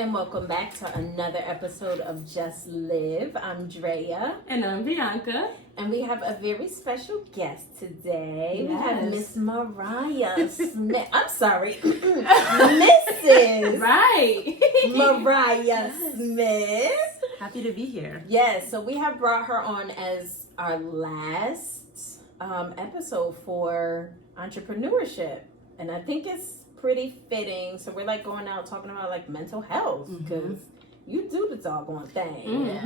and welcome back to another episode of Just Live. I'm Drea. And I'm Bianca. And we have a very special guest today. Yes. We have Miss Mariyah Smith. I'm sorry. Mrs. Right. Mariyah Smith. Happy to be here. Yes, so we have brought her on as our last episode for entrepreneurship. And I think it's pretty fitting. So we're like going out talking about like mental health because you do the doggone thing. Yes.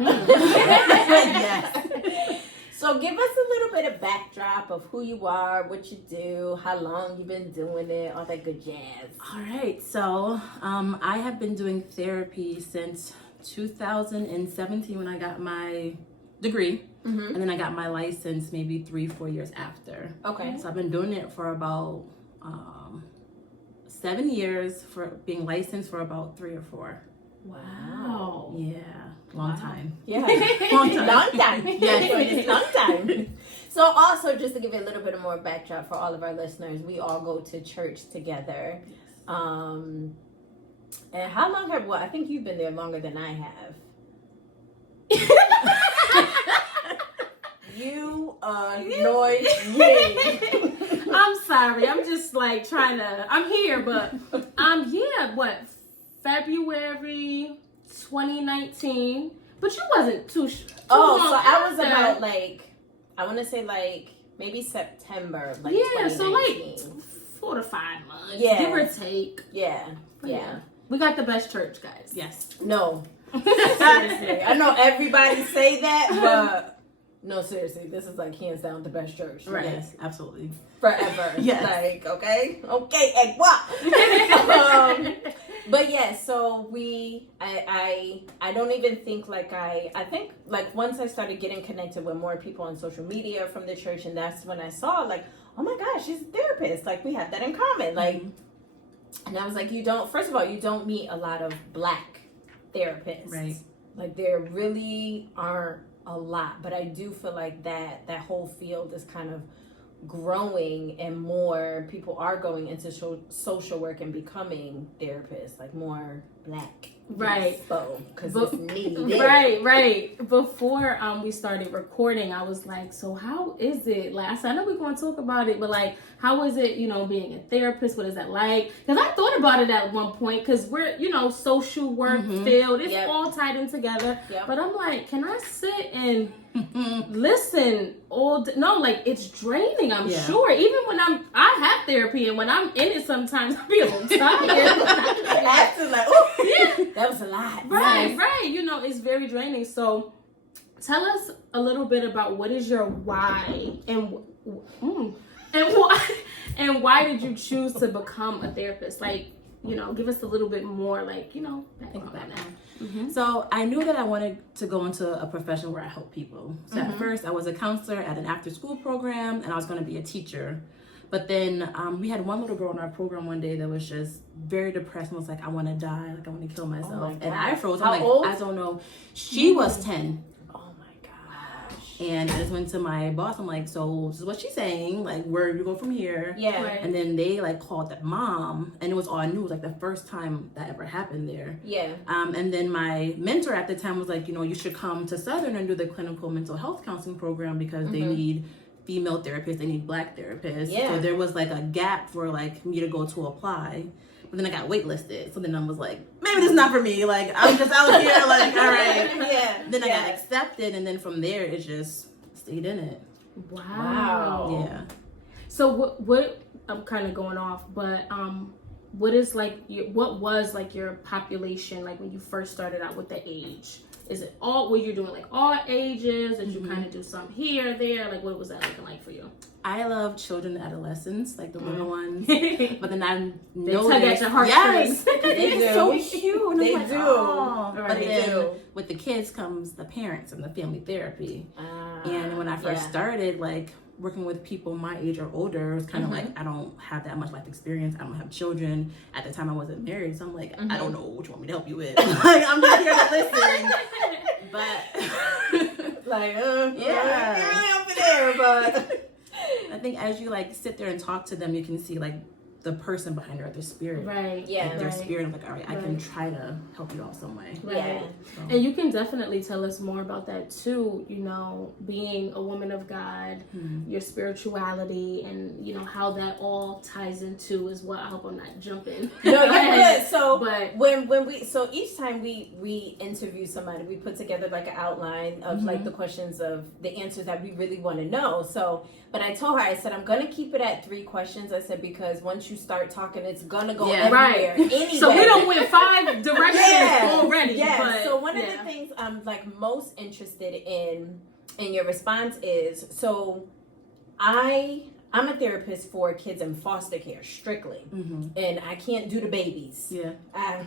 So give us a little bit of backdrop of who you are, what you do, how long you've been doing it, all that good jazz. All right. So I have been doing therapy since 2017 when I got my degree. And then I got my license maybe 3-4 years after. Okay. So I've been doing it for about 7 years, for being licensed for about 3 or 4. Wow. Yeah. Long time. Yeah. Long time. Long time. Yes. It's long time. So also, just to give you a little bit of more backdrop for all of our listeners, we all go to church together. And how long have, I think you've been there longer than I have. You annoyed me. I'm sorry. I'm just like trying to, I'm here, but February 2019. But you wasn't too Oh, long so I was after. about like, I want to say like maybe September of like Yeah, so like 2019. 4 to 5 months. Yeah. Give or take. Yeah. We got the best church, guys. Yes. No. Seriously. I know everybody say that, but no, seriously, this is like hands down the best church. Right. Like, Yes. Absolutely. forever. Yes. Like, okay, and what? But yeah, so I don't even think like I think like once I started getting connected with more people on social media from the church, and that's when I saw like, oh my gosh, she's a therapist. Like we have that in common. Like, and I was like, you don't meet a lot of Black therapists. Right. Like there really aren't a lot, but I do feel like that whole field is kind of growing, and more people are going into social work and becoming therapists, like more Black. Right. So, because it's needed. Right. Before we started recording, I was like, so how is it? Like I said, I know we're going to talk about it, but like, how is it, being a therapist? What is that like? Because I thought about it at one point, because we're, social work field. It's all tied in together. Yep. But I'm like, can I sit and listen all day? No, like it's draining, I'm sure. Even when I have therapy, and when I'm in it sometimes I be a little tired. After like, oh yeah, that was a lot. Right. It's very draining. So tell us a little bit about what is your why, and why did you choose to become a therapist? Like, give us a little bit more, like, background on that. So I knew that I wanted to go into a profession where I help people. So at first I was a counselor at an after-school program, and I was going to be a teacher. But then we had one little girl in our program one day that was just very depressed and was like, I want to die, like I want to kill myself. Oh my and I froze. How I'm like, old? I don't know. She was 10. Oh my gosh. And I just went to my boss. I'm like, so this is what she's saying. Like, where do you go from here? Yeah. Right. And then they like called the mom, and it was all I knew. It was like the first time that ever happened there. Yeah. And then my mentor at the time was like, you should come to Southern and do the clinical mental health counseling program because they need female therapists, they need Black therapists. Yeah. So there was like a gap for like me to go to apply. But then I got waitlisted. So then I was like, maybe this is not for me. Like I'm just out here like, all right. Yeah. Then I got accepted, and then from there it just stayed in it. Wow. Yeah. So what I'm kind of going off, but what is like what was like your population like when you first started out with the age? Is it all, were you doing like all ages? Did you kind of do some here, there? Like what was that looking like for you? I love children and adolescents, like the little ones. But then I They know tug at your heartstrings. They do. so cute. And They I'm like, do. oh. Right. But They then do. with the kids comes the parents and the family therapy. Ah, And when I first started, like working with people my age or older, it was kind of like, I don't have that much life experience. I don't have children. At the time I wasn't married. So I'm like, I don't know what you want me to help you with. Like, I'm just here to listen. But like, yeah. over there, but I think as you like sit there and talk to them, you can see like the person behind her, their spirit. Right. Yeah. Like their Right. spirit. I'm like, all right, I can Right. try to help you out some way. Right. Yeah. So. And you can definitely tell us more about that too, being a woman of God, your spirituality, and, how that all ties into as well. I hope I'm not jumping. No, you're good. So But when we each time we interview somebody, we put together like an outline of like the questions of the answers that we really want to know. So, but I told her, I said, I'm gonna keep it at 3 questions. I said, because once you start talking, it's gonna go everywhere. Anyway. So we don't went 5 directions already. Yeah. But, so one of the things I'm like most interested in your response is, so I'm a therapist for kids in foster care strictly, and I can't do the babies. Yeah. I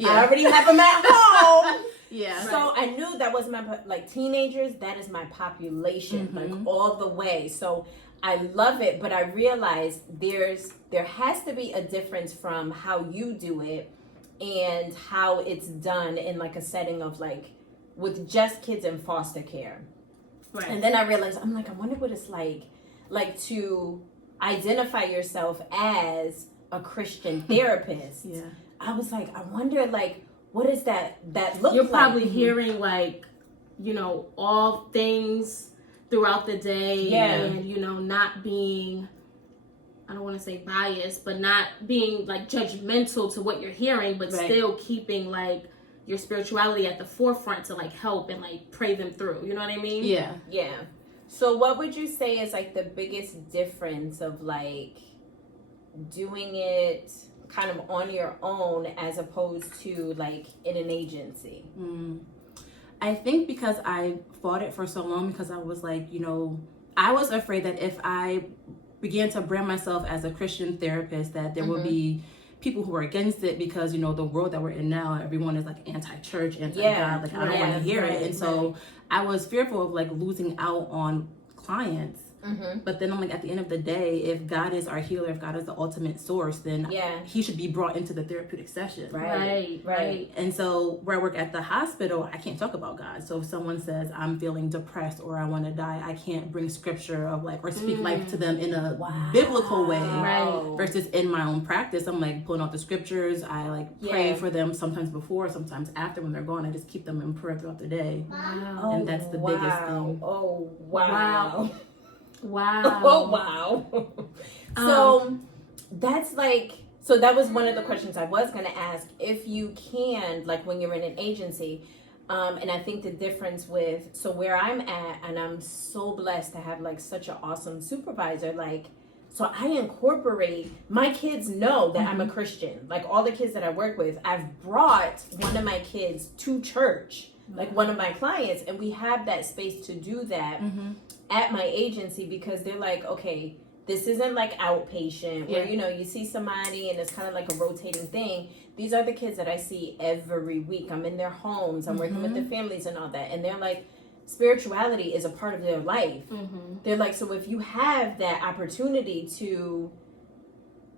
already have them at home. Yeah. So I knew that was my, like, teenagers, that is my population, like all the way. So I love it, but I realized there has to be a difference from how you do it and how it's done in like a setting of like with just kids in foster care. Right. And then I realized, I'm like, I wonder what it's like to identify yourself as a Christian therapist. Yeah. I was like, I wonder, like, what does that look You're like? probably hearing like, all things throughout the day, and not being, I don't want to say biased, but not being like judgmental to what you're hearing, but still keeping like your spirituality at the forefront to like help and like pray them through. You know what I mean? Yeah. Yeah. So what would you say is like the biggest difference of like doing it kind of on your own as opposed to like in an agency? I think because I fought it for so long, because I was like, I was afraid that if I began to brand myself as a Christian therapist, that there would be people who are against it, because, the world that we're in now, everyone is like anti-church, anti-God, like I don't want to hear it. And so I was fearful of like losing out on clients. But then I'm like, at the end of the day, if God is our healer, if God is the ultimate source, then he should be brought into the therapeutic session. Right. And so where I work at the hospital, I can't talk about God. So if someone says I'm feeling depressed or I want to die, I can't bring scripture of like, or speak life to them in a biblical way. Versus in my own practice, I'm like pulling out the scriptures. I like pray for them sometimes before, sometimes after when they're gone. I just keep them in prayer throughout the day. And that's the biggest thing. Oh, wow. Wow. Oh, wow. So that's like, so that was one of the questions I was going to ask. If you can, like when you're in an agency, and I think the difference with, so where I'm at, and I'm so blessed to have like such an awesome supervisor, like, so I incorporate, my kids know that I'm a Christian. Like all the kids that I work with, I've brought one of my kids to church, like one of my clients, and we have that space to do that at my agency, because they're like, okay, this isn't like outpatient where, you see somebody and it's kind of like a rotating thing. These are the kids that I see every week. I'm in their homes. I'm working with their families and all that. And they're like, spirituality is a part of their life. They're like, so if you have that opportunity to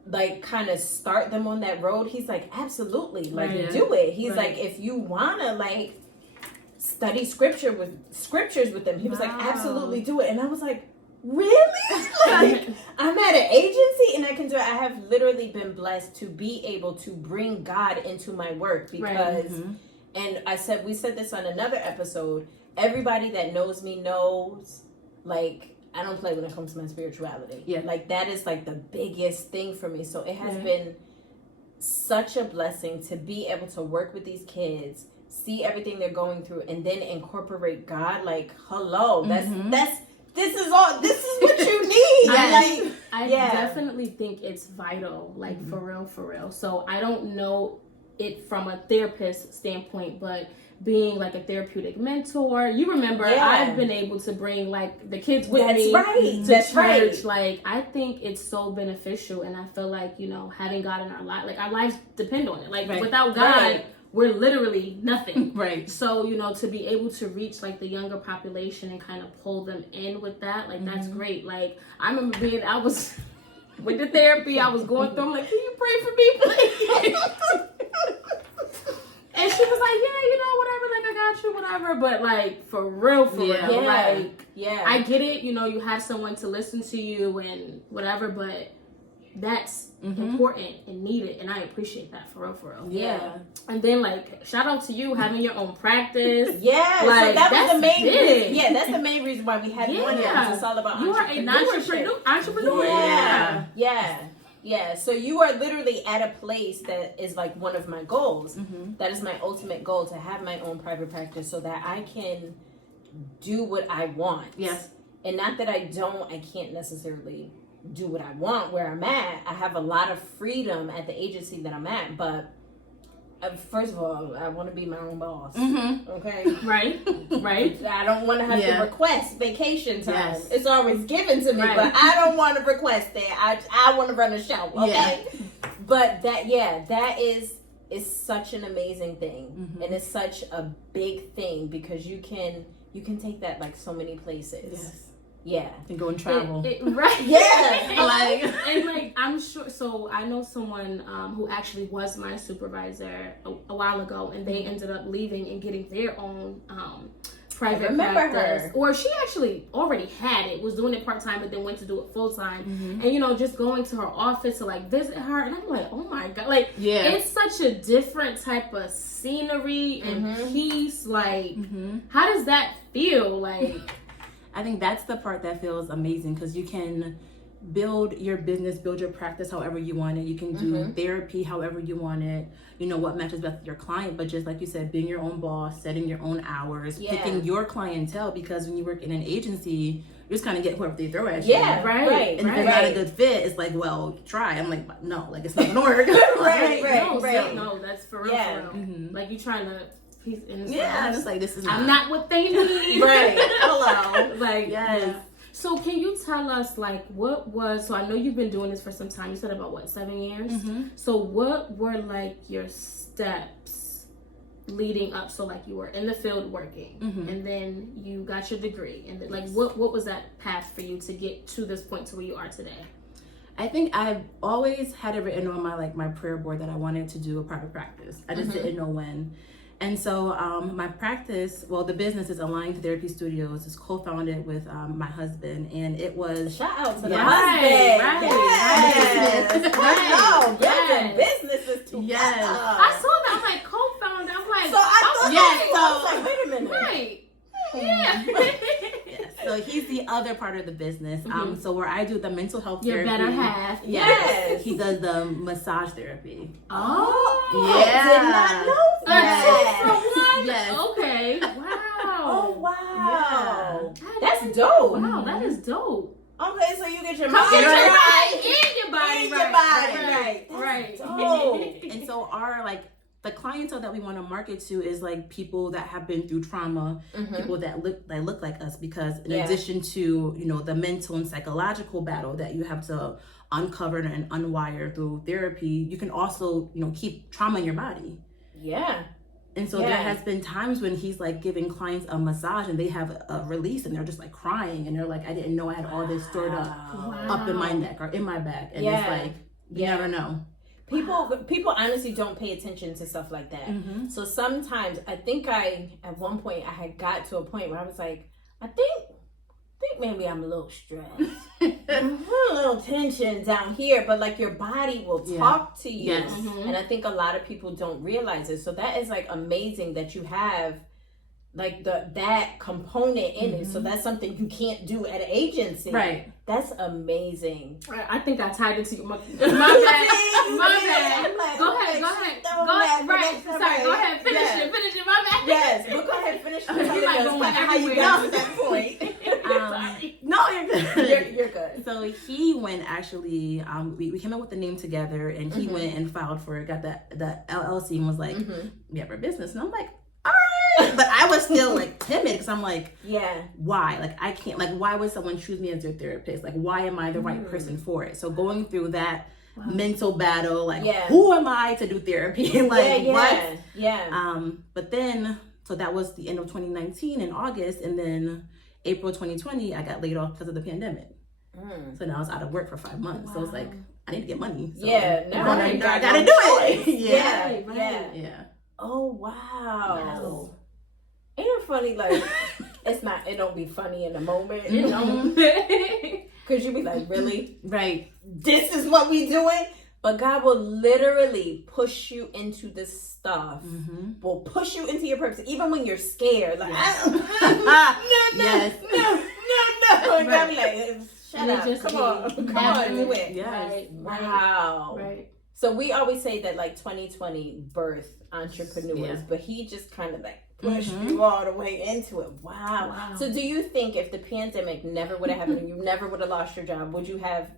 like kind of start them on that road, he's like, absolutely, like do it. He's like, if you want to like study scriptures with them, he was like, absolutely do it. And I was like, really? Like, I'm at an agency and I can do it. I have literally been blessed to be able to bring God into my work, because and we said this on another episode, everybody that knows me knows, like, I don't play when it comes to my spirituality. Like that is like the biggest thing for me. So it has been such a blessing to be able to work with these kids, see everything they're going through, and then incorporate God. Like, hello, this is what you need. I definitely think it's vital, like for real. So I don't know it from a therapist standpoint, but being like a therapeutic mentor, you remember I've been able to bring like the kids with me to church. Like I think it's so beneficial, and I feel like having God in our life, like our lives depend on it. Like without God, we're literally nothing. So, to be able to reach like the younger population and kind of pull them in with that, like that's great. Like I remember I was with the therapy, I was going through, I'm like, can you pray for me, please? And she was like, whatever, like I got you, whatever. But like for real, like I get it, you have someone to listen to you and whatever, but that's important and needed, and I appreciate that for real. Yeah. And then like shout out to you having your own practice. Yeah, like, so that was the main big. reason. Yeah, that's the main reason why we had one. It's all about you are an entrepreneur. Yeah. So you are literally at a place that is like one of my goals. That is my ultimate goal, to have my own private practice so that I can do what I want. Yes. And not that I can't necessarily do what I want where I'm at. I have a lot of freedom at the agency that I'm at, but first of all, I want to be my own boss. Okay? Right. I don't want to have to request vacation time. Yes. It's always given to me, but I don't want to request it. I want to run a show. Okay? Yeah. But that is such an amazing thing. And it's such a big thing because you can take that like so many places. Yes. Yeah. And go and travel. Right. Yeah. and like I'm sure, so I know someone who actually was my supervisor a while ago, and they ended up leaving and getting their own private practice. Her. Or she actually already had it, was doing it part-time, but then went to do it full-time. And just going to her office to like visit her, and I'm like, oh my God, like it's such a different type of scenery and peace. Like how does that feel? Like I think that's the part that feels amazing because you can build your business, build your practice however you want it. You can do therapy however you want it. You know what matches best with your client, but just like you said, being your own boss, setting your own hours, picking your clientele, because when you work in an agency, you just kind of get whoever they throw at you. Yeah, right. And if it's not a good fit, it's like, well, try. I'm like, no, like it's not gonna work. No, that's for real. For real. Like you trying to. And it's like this is. I'm not what they need. Right. Hello. Like yes. So can you tell us like what was? So I know you've been doing this for some time. You said about 7 years. So what were like your steps leading up? So like you were in the field working, and then you got your degree, and then, like what was that path for you to get to this point to where you are today? I think I've always had it written on my prayer board that I wanted to do a private practice. I just didn't know when. And so my practice, the business is Aligned Therapy Studios. It's co-founded with my husband, and it was... Shout out to the husband. Building businesses together. Yes. I saw that. I'm like, co-founder. I'm like... So I thought, wait a minute. Right. Yeah. So he's the other part of the business. So where I do the mental health your therapy. Your better half. Yes. He does the massage therapy. Oh. Yeah. I did not know that. Yes. Okay. Wow. Oh, wow. Yeah. That's dope. Wow, that is dope. Okay, so you get your mind right. And your body right. Right. Dope. And so our the clientele that we want to market to is like people that have been through trauma, people that look like us, because in addition to, the mental and psychological battle that you have to uncover and unwire through therapy, you can also, keep trauma in your body. Yeah. And so there has been times when he's like giving clients a massage and they have a release and they're just like crying and they're like, I didn't know I had all this stored up in my neck or in my back. And it's like, you never know. People honestly don't pay attention to stuff like that. So sometimes I think at one point I had got to a point where I was like, I think maybe I'm a little stressed. A little tension down here, but like your body will talk to you. Yes. And I think a lot of people don't realize it. So that is like amazing that you have like that component in it. So that's something you can't do at an agency. Right. That's amazing. I think I tied it to you. My bad. My bad. Go ahead. Right. Sorry. Go ahead. Finish it. My bad. Yes. But go ahead. Finish it. How you got to that point. No, you're good. You're good. So he went actually, we came up with the name together, and he went and filed for it, got the LLC, and was like, we have our business. And I'm like, all right. But I was still like timid because I'm like, why? Like, I can't, like, why would someone choose me as their therapist? Like, why am I the right person for it? So going through that mental battle, like, who am I to do therapy? Like, what? Yeah. But then, so that was the end of 2019 in August, and then April 2020, I got laid off because of the pandemic. So now I was out of work for 5 months. So it's like, I need to get money. So I gotta do it. Yeah. Oh, wow. Ain't it funny, like, it don't be funny in the moment, You know? Because you be like, really? Right. This is what we doing? But God will literally push you into this stuff. Will push you into your purpose, even when you're scared. Like, Yes. no. And God be like, shut up. Come on, do it. Yes. Right. Wow. Right. So we always say that like 2020 birthed entrepreneurs, Yeah. but he just kind of like pushed you all the way into it. Wow. So do you think if the pandemic never would have happened and you never would have lost your job, would you have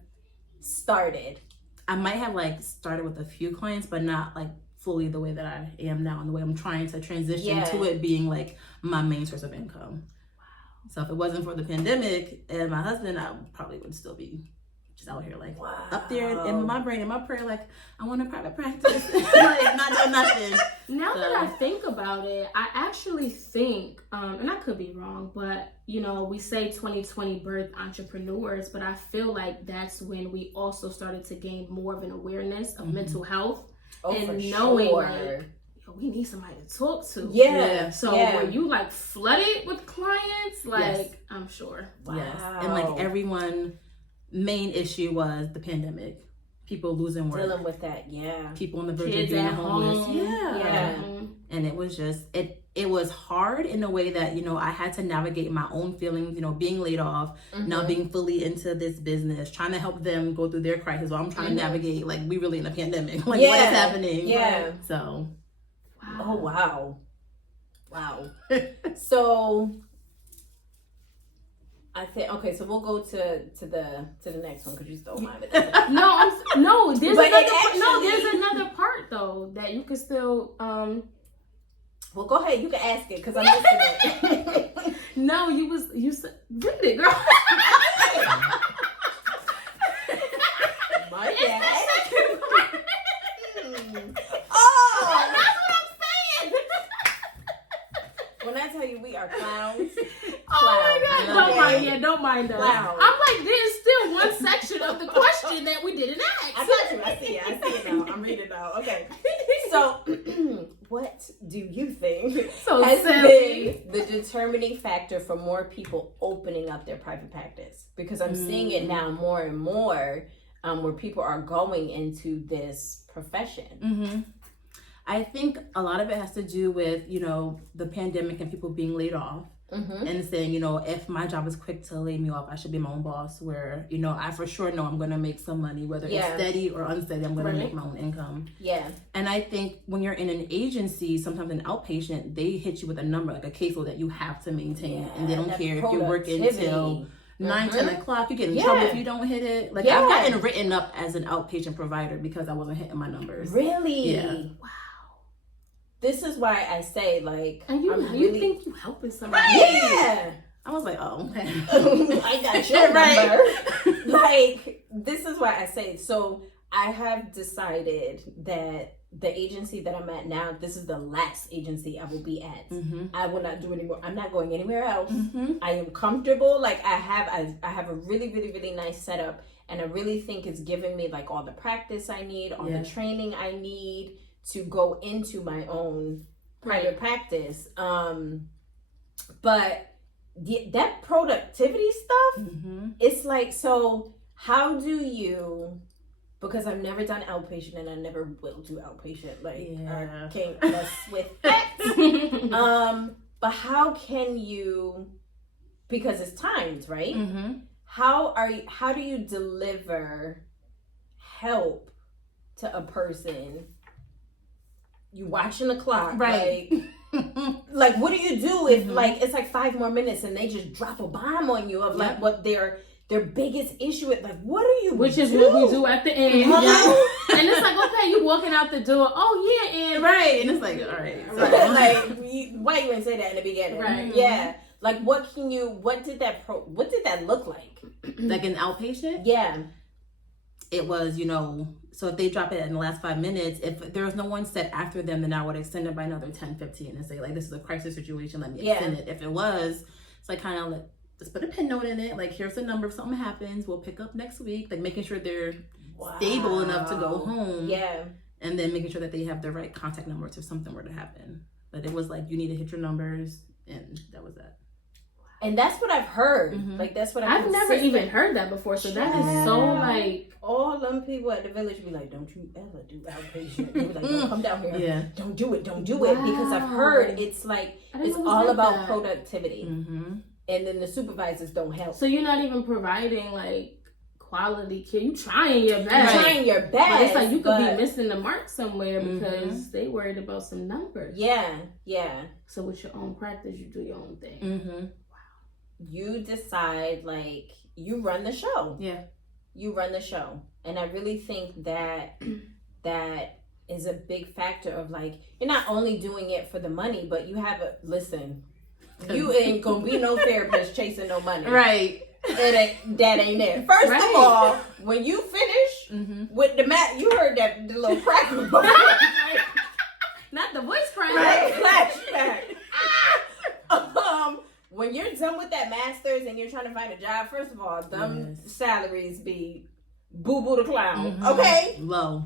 started? I might have like started with a few clients, but not like fully the way that I am now and the way I'm trying to transition to it being like my main source of income. Wow. So if it wasn't for the pandemic and my husband, I probably would still be just out here like up there in my brain, in my prayer, like I want a private practice, like not doing nothing. Now that I think about it, I actually think, and I could be wrong, but you know, we say 2020 birthed entrepreneurs, but I feel like that's when we also started to gain more of an awareness of mental health and knowing like, yo, we need somebody to talk to. Yeah. So were you like flooded with clients? Like, I'm sure. Wow. Yes. And like everyone, main issue was the pandemic. People losing work. Dealing with that, People on the verge Kids of being at homeless. home. Yeah. And it was just, it was hard in a way that, you know, I had to navigate my own feelings, you know, being laid off, now being fully into this business, trying to help them go through their crisis while I'm trying to navigate, like, we really in a pandemic. Like, what is happening? Yeah. So. Wow. Oh, wow. So, I think, okay, so we'll go to the next one because you stole mine. There's another part though that you could still well, go ahead, you can ask it because I'm listening. No, you said read it, girl. My bad. Oh, that's what I'm saying. When I tell you we are clowns. Oh my God! Don't mind us. Clowns. I'm like, there's still one section of the question that we didn't ask. I got you. I see it now. I'm reading now. Okay. So, what do you think So has silly. been the determining factor for more people opening up their private practice? Because I'm seeing it now more and more, where people are going into this profession. I think a lot of it has to do with, you know, the pandemic and people being laid off. And saying, you know, if my job is quick to lay me off, I should be my own boss, where, you know, I for sure know I'm going to make some money, whether it's steady or unsteady, I'm going to make my own income. And I think when you're in an agency, sometimes an outpatient, they hit you with a number, like a caseload that you have to maintain. And they don't care if you're working till 9, 10 o'clock, you get in trouble if you don't hit it. Like, I've gotten written up as an outpatient provider because I wasn't hitting my numbers. Really? Yeah. Wow. This is why I say, like, And you think you helping somebody? Yeah. I was like, oh, okay. I got your number. Like, this is why I say, so I have decided that the agency that I'm at now, this is the last agency I will be at. I will not do anymore. I'm not going anywhere else. I am comfortable. Like, I have a really, really, really nice setup. And I really think it's giving me, like, all the practice I need, all the training I need to go into my own private practice. But that productivity stuff, it's like, so how do you, because I've never done outpatient and I never will do outpatient, like I can't mess with that. But how can you, because it's timed, right? How do you deliver help to a person? You watching the clock, right? Like, what do you do if like it's like 5 more minutes and they just drop a bomb on you of like what their biggest issue is? Like, what do you Which is what we do at the end. And it's like, okay, you walking out the door. Oh yeah, and and it's like, all right. Like, why you didn't say that in the beginning? Right. Yeah. Like, what did that look like? Like an outpatient? Yeah. It was, you know, so if they drop it in the last 5 minutes, if there was no one set after them, then I would extend it by another 10, 15 and say, like, this is a crisis situation, let me extend it. If it was, it's like kind of like, just put a pin note in it. Like, here's the number. If something happens, we'll pick up next week. Like, making sure they're stable enough to go home. Yeah. And then making sure that they have the right contact numbers if something were to happen. But it was like, you need to hit your numbers, and that was that. And that's what I've heard. Mhm. Like, that's what I've never even heard that before. So that is so like. All them people at the village be like, don't you ever do outpatient. They be like, don't come down here. Yeah. Don't do it. Don't do it. Because I've heard it's like, it's all about productivity. Mm-hmm. And then the supervisors don't help. So you're not even providing like quality care. You trying your best. You're trying your best. But it's like you could be missing the mark somewhere because they worried about some numbers. Yeah. So with your own practice, you do your own thing. Mm-hmm. You decide, like, you run the show. Yeah. You run the show. And I really think that that is a big factor of, like, you're not only doing it for the money, but you have listen, you ain't gonna be no therapist chasing no money. Right. That ain't it. First of all, when you finish with the mat, you heard that the little crackle. Not the voice crack. Right? Flashback. When you're done with that master's and you're trying to find a job, first of all, them salaries be boo-boo the clown. Okay? Low.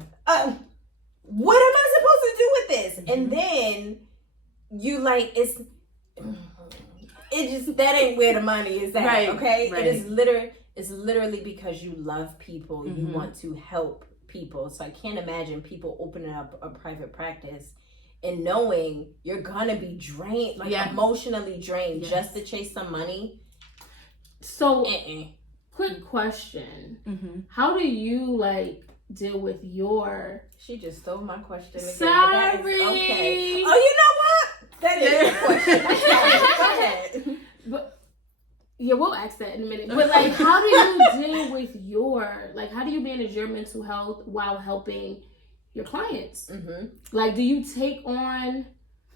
What am I supposed to do with this? And then you like, it just, that ain't where the money is at. Right, Okay? right. It's literally because you love people. You want to help people. So I can't imagine people opening up a private practice and knowing you're gonna be drained, like emotionally drained, just to chase some money. So, quick question: How do you like deal with your? She just stole my question again. Sorry. Okay. Oh, you know what? That is your question. Go ahead. But yeah, we'll ask that in a minute. But like, how do you deal with your how do you manage your mental health while helping your clients? Like, do you take on?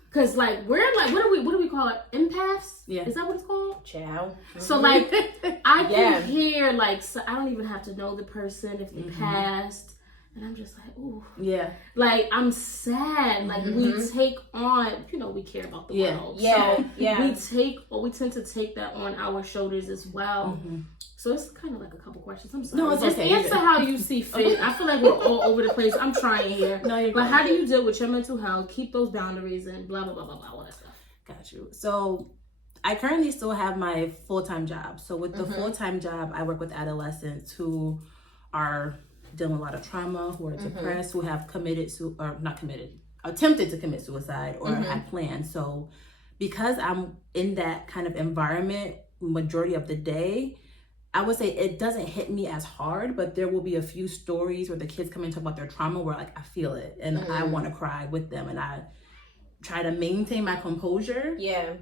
Because like we're like, what do we call it? Empaths? Yeah. Is that what it's called? Ciao. So like, I can hear like, so I don't even have to know the person if they passed. And I'm just like, ooh. Yeah. Like, I'm sad. Like, we take on, we care about the world. So, we tend to take that on our shoulders as well. So, it's kind of like a couple questions. I'm sorry. No, it's just okay. answer how you see fit. I feel like we're all over the place. I'm trying here. No, you're But how do you deal with your mental health, keep those boundaries, and blah, blah, blah, blah, blah, all that stuff? Got you. So, I currently still have my full-time job. So, with the full-time job, I work with adolescents who are dealing with a lot of trauma, who are depressed, who have attempted to commit suicide or had plans. So because I'm in that kind of environment majority of the day, I would say it doesn't hit me as hard, but there will be a few stories where the kids come in and talk about their trauma where like I feel it and I want to cry with them, and I try to maintain my composure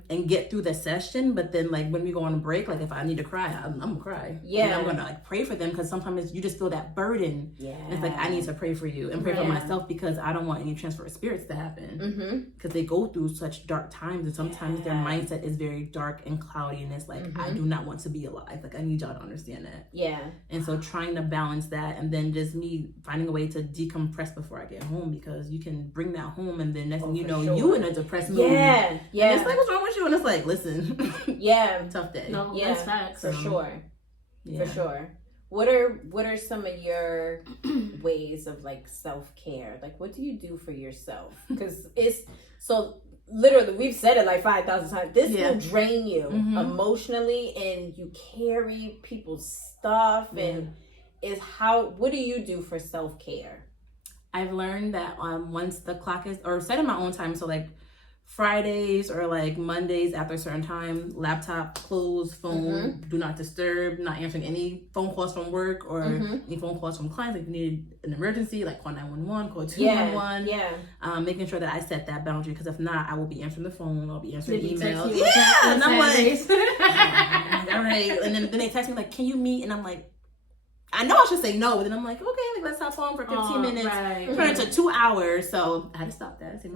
and get through the session. But then like when we go on a break, like if I need to cry, I'm gonna cry. And I'm gonna like pray for them, because sometimes you just feel that burden. And it's like, I need to pray for you and pray for myself, because I don't want any transfer of spirits to happen, because they go through such dark times, and sometimes their mindset is very dark and cloudy, and it's like, I do not want to be alive. Like, I need y'all to understand that. And so trying to balance that, and then just me finding a way to decompress before I get home, because you can bring that home and then next thing you know, you in a depressed mood. And it's like, what's wrong with you? And it's like, listen, tough day. No, that's facts. For sure. For sure. What are some of your ways of like self-care? Like, what do you do for yourself? Because it's so literally, we've said it like 5,000 times. This will drain you emotionally, and you carry people's stuff, and what do you do for self-care? I've learned that once the clock is, or setting my own time, so like Fridays or like Mondays after a certain time, laptop closed, phone, do not disturb, not answering any phone calls from work or any phone calls from clients. If you need an emergency, like call 911, call 211. Making sure that I set that boundary, because if not, I will be answering the phone, I'll be answering emails. And I'm like, all right. And then they text me like, can you meet? And I'm like, I know I should say no, but then I'm like, okay, like, let's hop on for 15 minutes. Turn into 2 hours. So I had to stop that. You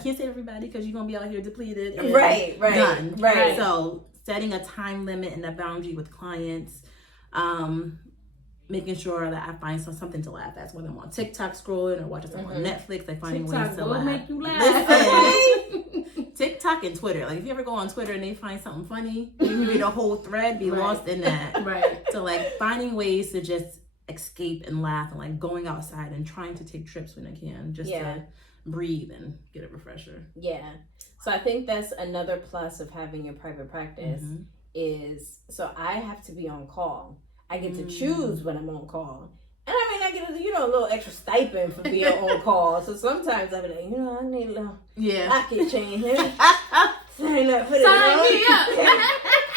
can't say everybody, because you're going to be out here depleted. And done. Right. So setting a time limit and a boundary with clients. Making sure that I find something to laugh at. So whether I'm on TikTok scrolling or watching something on Netflix, like finding ways to laugh. Make you laugh. Listen, TikTok and Twitter. Like, if you ever go on Twitter and they find something funny, you can read a whole thread, be lost in that. So like finding ways to just escape and laugh, and like going outside and trying to take trips when I can, just to breathe and get a refresher. So I think that's another plus of having your private practice. is, so I have to be on call. I get to choose when I'm on call. And I mean, I get a little extra stipend for being on call. So sometimes I be like, I need a little pocket change. Sign up for this. Sign me up.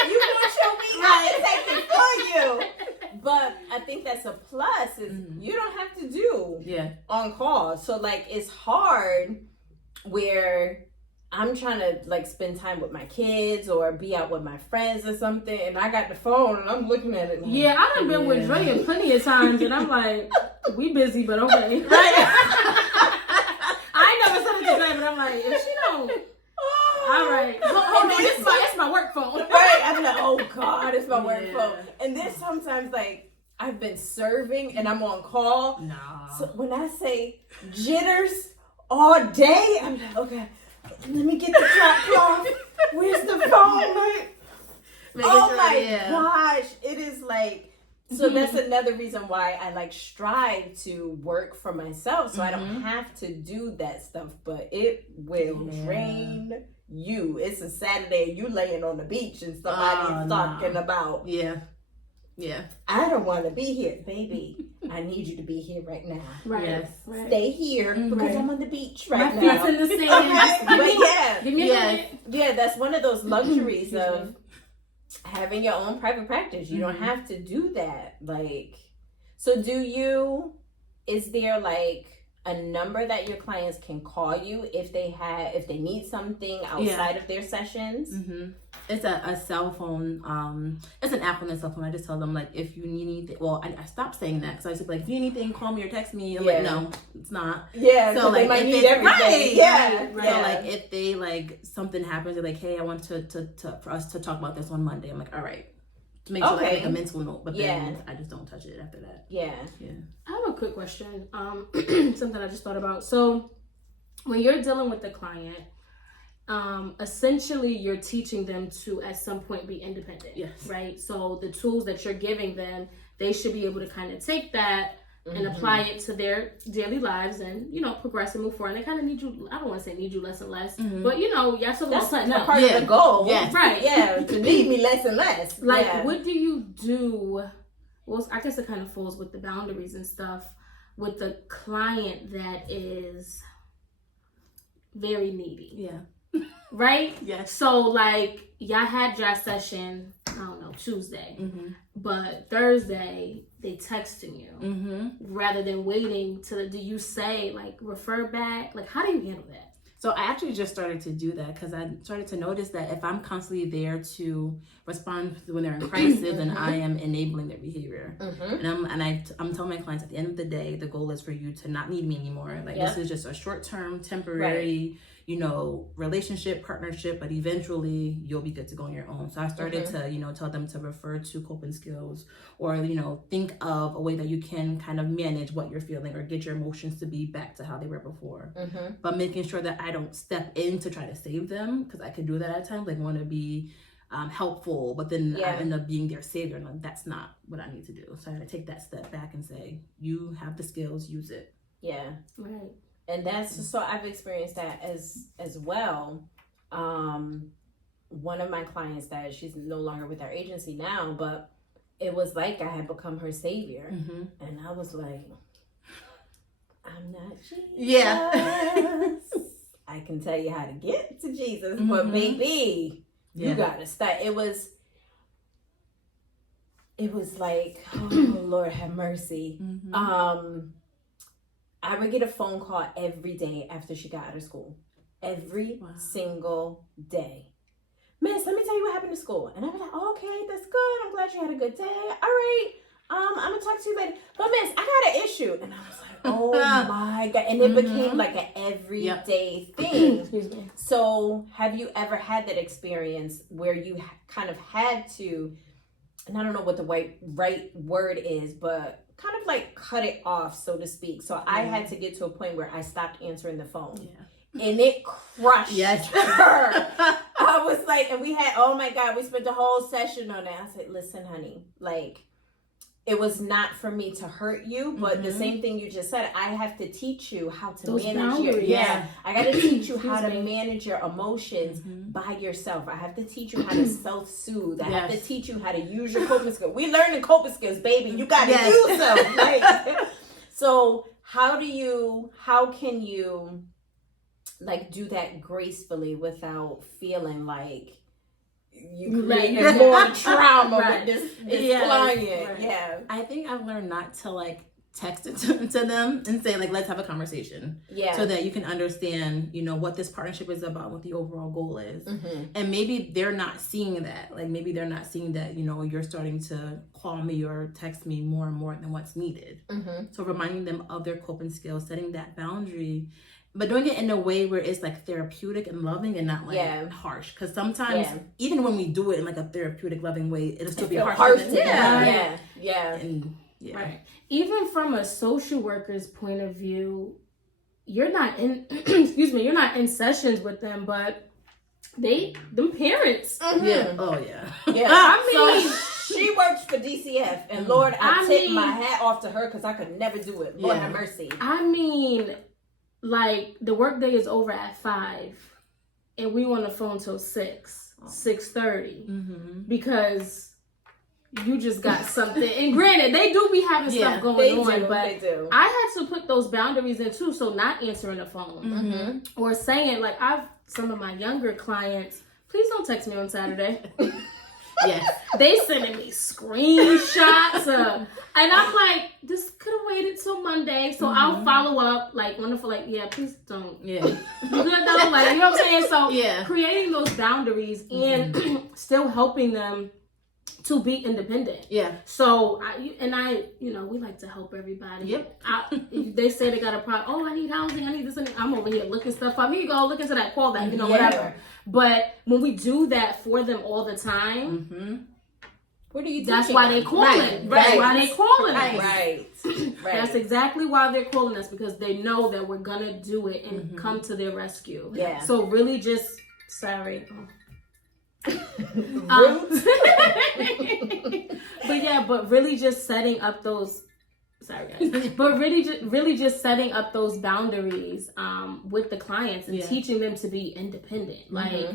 You want your week? I can take it for you. But I think that's a plus is you don't have to do on call. So like it's hard where I'm trying to like spend time with my kids or be out with my friends or something, and I got the phone and I'm looking at it. Like, I done been with Dre plenty of times, and I'm like, we busy, but okay. Right? I ain't never said it to Dre, but I'm like, if she don't, all right, hold on, it's my work phone. Right? I'm like, oh God, it's my work phone. And then sometimes like I've been serving and I'm on call. Nah. So when I say jitters all day, I'm like, okay. Let me get the cloth. Where's the phone? Like, gosh, it is like. So that's another reason why I like strive to work for myself, so I don't have to do that stuff. But it will drain you. It's a Saturday, you laying on the beach and somebody's talking about. Yeah. I don't want to be here, baby. I need you to be here right now. Right. Yes. Right. Stay here because I'm on the beach right now. My feet's in the sand. But give me a minute. Yeah, that's one of those luxuries of having your own private practice. You don't have to do that. Like, so is there like a number that your clients can call you if they need something outside of their sessions? It's a cell phone. It's an app on the cell phone. I just tell them like, if you need anything. Well, I stopped saying that because I was like, if you need anything, call me or text me. I'm like, no, it's not. Yeah, so like, they might need everything. Right, yeah. So like, if they like something happens, they're like, hey, I want for us to talk about this on Monday. I'm like, all right. To make sure I make a mental note, but then I just don't touch it after that. Yeah. I have a quick question. Something I just thought about. So when you're dealing with the client, essentially you're teaching them to at some point be independent. Yes. Right? So the tools that you're giving them, they should be able to kind of take that and apply it to their daily lives and, progress and move forward. And they kind of need you, I don't want to say need you less and less, but y'all still that's something else. part of the goal. Yeah. Right. Yeah, to need me less and less. Like, what do you do? Well, I guess it kind of falls with the boundaries and stuff with the client that is very needy. Yeah. Right? Yes. So, like, y'all had your session, I don't know, Tuesday. But Thursday, they texting you. Rather than waiting do you say, like, refer back? Like, how do you handle that? So I actually just started to do that because I started to notice that if I'm constantly there to respond when they're in crisis, then I am enabling their behavior. And I'm telling my clients at the end of the day, the goal is for you to not need me anymore. Like this is just a short-term, temporary, relationship, partnership, but eventually you'll be good to go on your own. So I started to, tell them to refer to coping skills or, think of a way that you can kind of manage what you're feeling or get your emotions to be back to how they were before. But making sure that I don't step in to try to save them, because I could do that at times, like want to be helpful, but then I end up being their savior. And like, that's not what I need to do. So I had to take that step back and say, you have the skills, use it. Yeah. Right. And that's so I've experienced that as well. One of my clients that she's no longer with our agency now, but it was like I had become her savior, and I was like, I'm not Jesus. Yeah. I can tell you how to get to Jesus, but baby, you gotta start. It was like, oh Lord have mercy. I would get a phone call every day after she got out of school. Every single day. Miss, let me tell you what happened to school. And I'd be like, okay, that's good. I'm glad you had a good day. All right. I'm going to talk to you later. But miss, I got an issue. And I was like, oh my God. And it became like an everyday thing. Excuse me. So have you ever had that experience where you kind of had to, and I don't know what the right word is, but kind of like cut it off, so to speak. So I had to get to a point where I stopped answering the phone. And it crushed her. I was like, and we had, oh my God, we spent the whole session on that. I said, listen, honey, like, it was not for me to hurt you, but the same thing you just said, I have to teach you how to manage your, I got to teach you how to manage your emotions by yourself. I have to teach you how to self-soothe. I have to teach you how to use your coping skills. We learning coping skills, baby. You got to use them. Like, so how can you like do that gracefully without feeling like you create more trauma with this client? Right. Yeah. I think I've learned not to like text it to them and say like, let's have a conversation. Yeah. So that you can understand, you know, what this partnership is about, what the overall goal is. And maybe they're not seeing that. Like maybe they're not seeing that, you know, you're starting to call me or text me more and more than what's needed. So reminding them of their coping skills, setting that boundary, but doing it in a way where it's like therapeutic and loving and not like harsh. Because sometimes even when we do it in like a therapeutic, loving way, it'll still be harsh. Yeah. And, right. Even from a social worker's point of view, you're not in you're not in sessions with them, but them parents. Yeah. Oh yeah. Yeah. I mean, she works for DCF, and Lord, I tip my hat off to her because I could never do it. Lord have mercy. I mean, like the workday is over at 5, and we on the phone till 6:30, because you just got something. And granted, they do be having stuff going on, but I had to put those boundaries in too. So not answering the phone or saying like some of my younger clients, please don't text me on Saturday. They sending me screenshots and I'm like, this could have waited till Monday, so I'll follow up like wonderful, like please don't. You good though, like, you know what I'm saying? So creating those boundaries and still helping them to be independent. So I we like to help everybody. They say they got a problem. Oh, I need housing. I need this and that. I'm over here looking stuff up. Here you go. Look into that. Call that. Whatever. But when we do that for them all the time, what are you? That's why they calling. That's why they calling us. Right. That's exactly why they're calling us, because they know that we're gonna do it and come to their rescue. So really, just sorry. But really just setting up those really just setting up those boundaries with the clients and teaching them to be independent. Like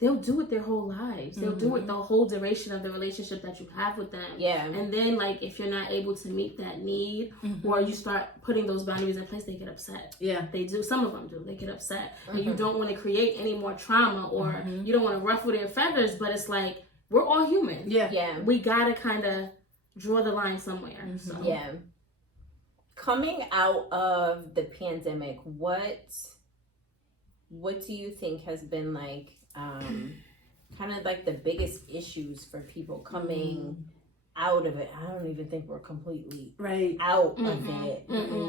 they'll do it their whole lives. They'll do it the whole duration of the relationship that you have with them. And then like if you're not able to meet that need or you start putting those boundaries in place, they get upset. They do. Some of them do. They get upset. And you don't want to create any more trauma or you don't want to ruffle their feathers, but it's like we're all human. We gotta kind of draw the line somewhere. So. Coming out of the pandemic, what do you think has been like kind of like the biggest issues for people coming out of it? I don't even think we're completely out of it,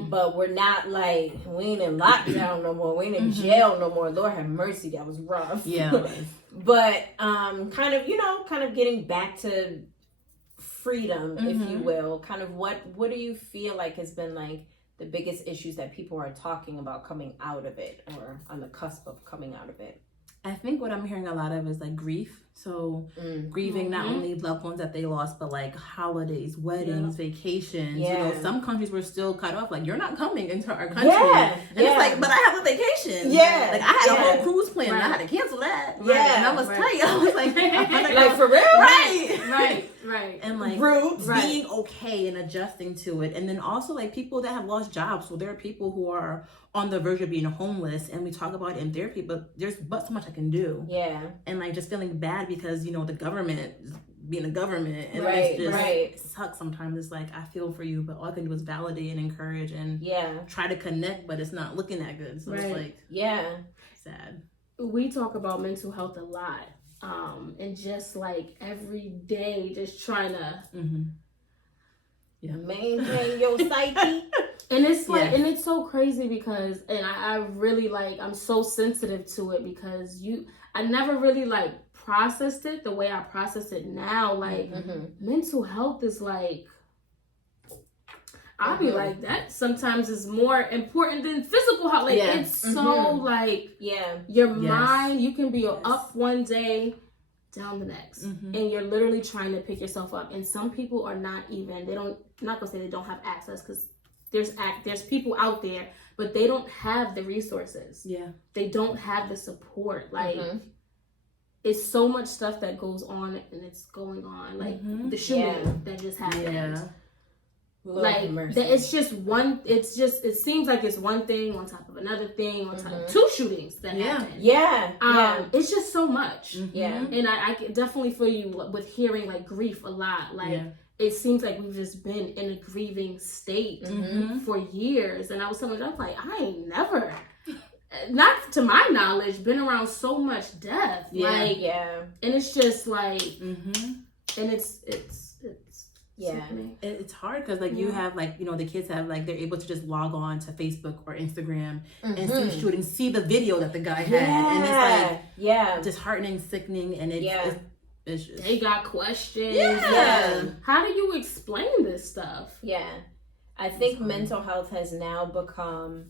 but we're not like, we ain't in lockdown no more, we ain't in jail no more. Lord have mercy, that was rough. But kind of getting back to freedom, if you will. Kind of what do you feel like has been like the biggest issues that people are talking about coming out of it or on the cusp of coming out of it? I think what I'm hearing a lot of is like grief. So grieving not only loved ones that they lost, but like holidays, weddings, vacations. You know, some countries were still cut off. Like, you're not coming into our country. And it's like, but I have a vacation. Like, I had a whole cruise plan. And I had to cancel that. And I was tight. I was like, like for real? Right. And like being okay and adjusting to it. And then also like people that have lost jobs. So there are people who are on the verge of being homeless, and we talk about it in therapy, but there's but so much I can do. And like just feeling bad because, you know, the government is being a government, and it's just it sucks sometimes. It's like, I feel for you, but all I can do is validate and encourage and try to connect, but it's not looking that good. So it's like sad. We talk about mental health a lot, and just like every day just trying to maintain your psyche. And it's like, and it's so crazy because, and I really like, I'm so sensitive to it because I never really like processed it the way I process it now. Like mental health is like, I'll be like, that sometimes is more important than physical health. Like it's so like, your mind, you can be up one day down the next. Mm-hmm. And you're literally trying to pick yourself up. And some people are not even, I'm not gonna say they don't have access, because there's people out there, but they don't have the resources. Yeah. They don't have the support. Like, Mm-hmm. it's so much stuff that goes on and it's going on. Like the shooting that just happened. Yeah. Like it's just it seems like it's one thing on top of another thing on top of two shootings that happened. It's just so much. And I definitely feel you with hearing like grief a lot. Like it seems like we've just been in a grieving state for years. And I was telling them, like, I ain't never, not to my knowledge, been around so much death. And it's just like, and it's it's hard because like you have like, you know, the kids have like, they're able to just log on to Facebook or Instagram and see shooting, see the video that the guy had, and it's like disheartening, sickening, and it's just, they got questions. How do you explain this stuff? I think mental health has now become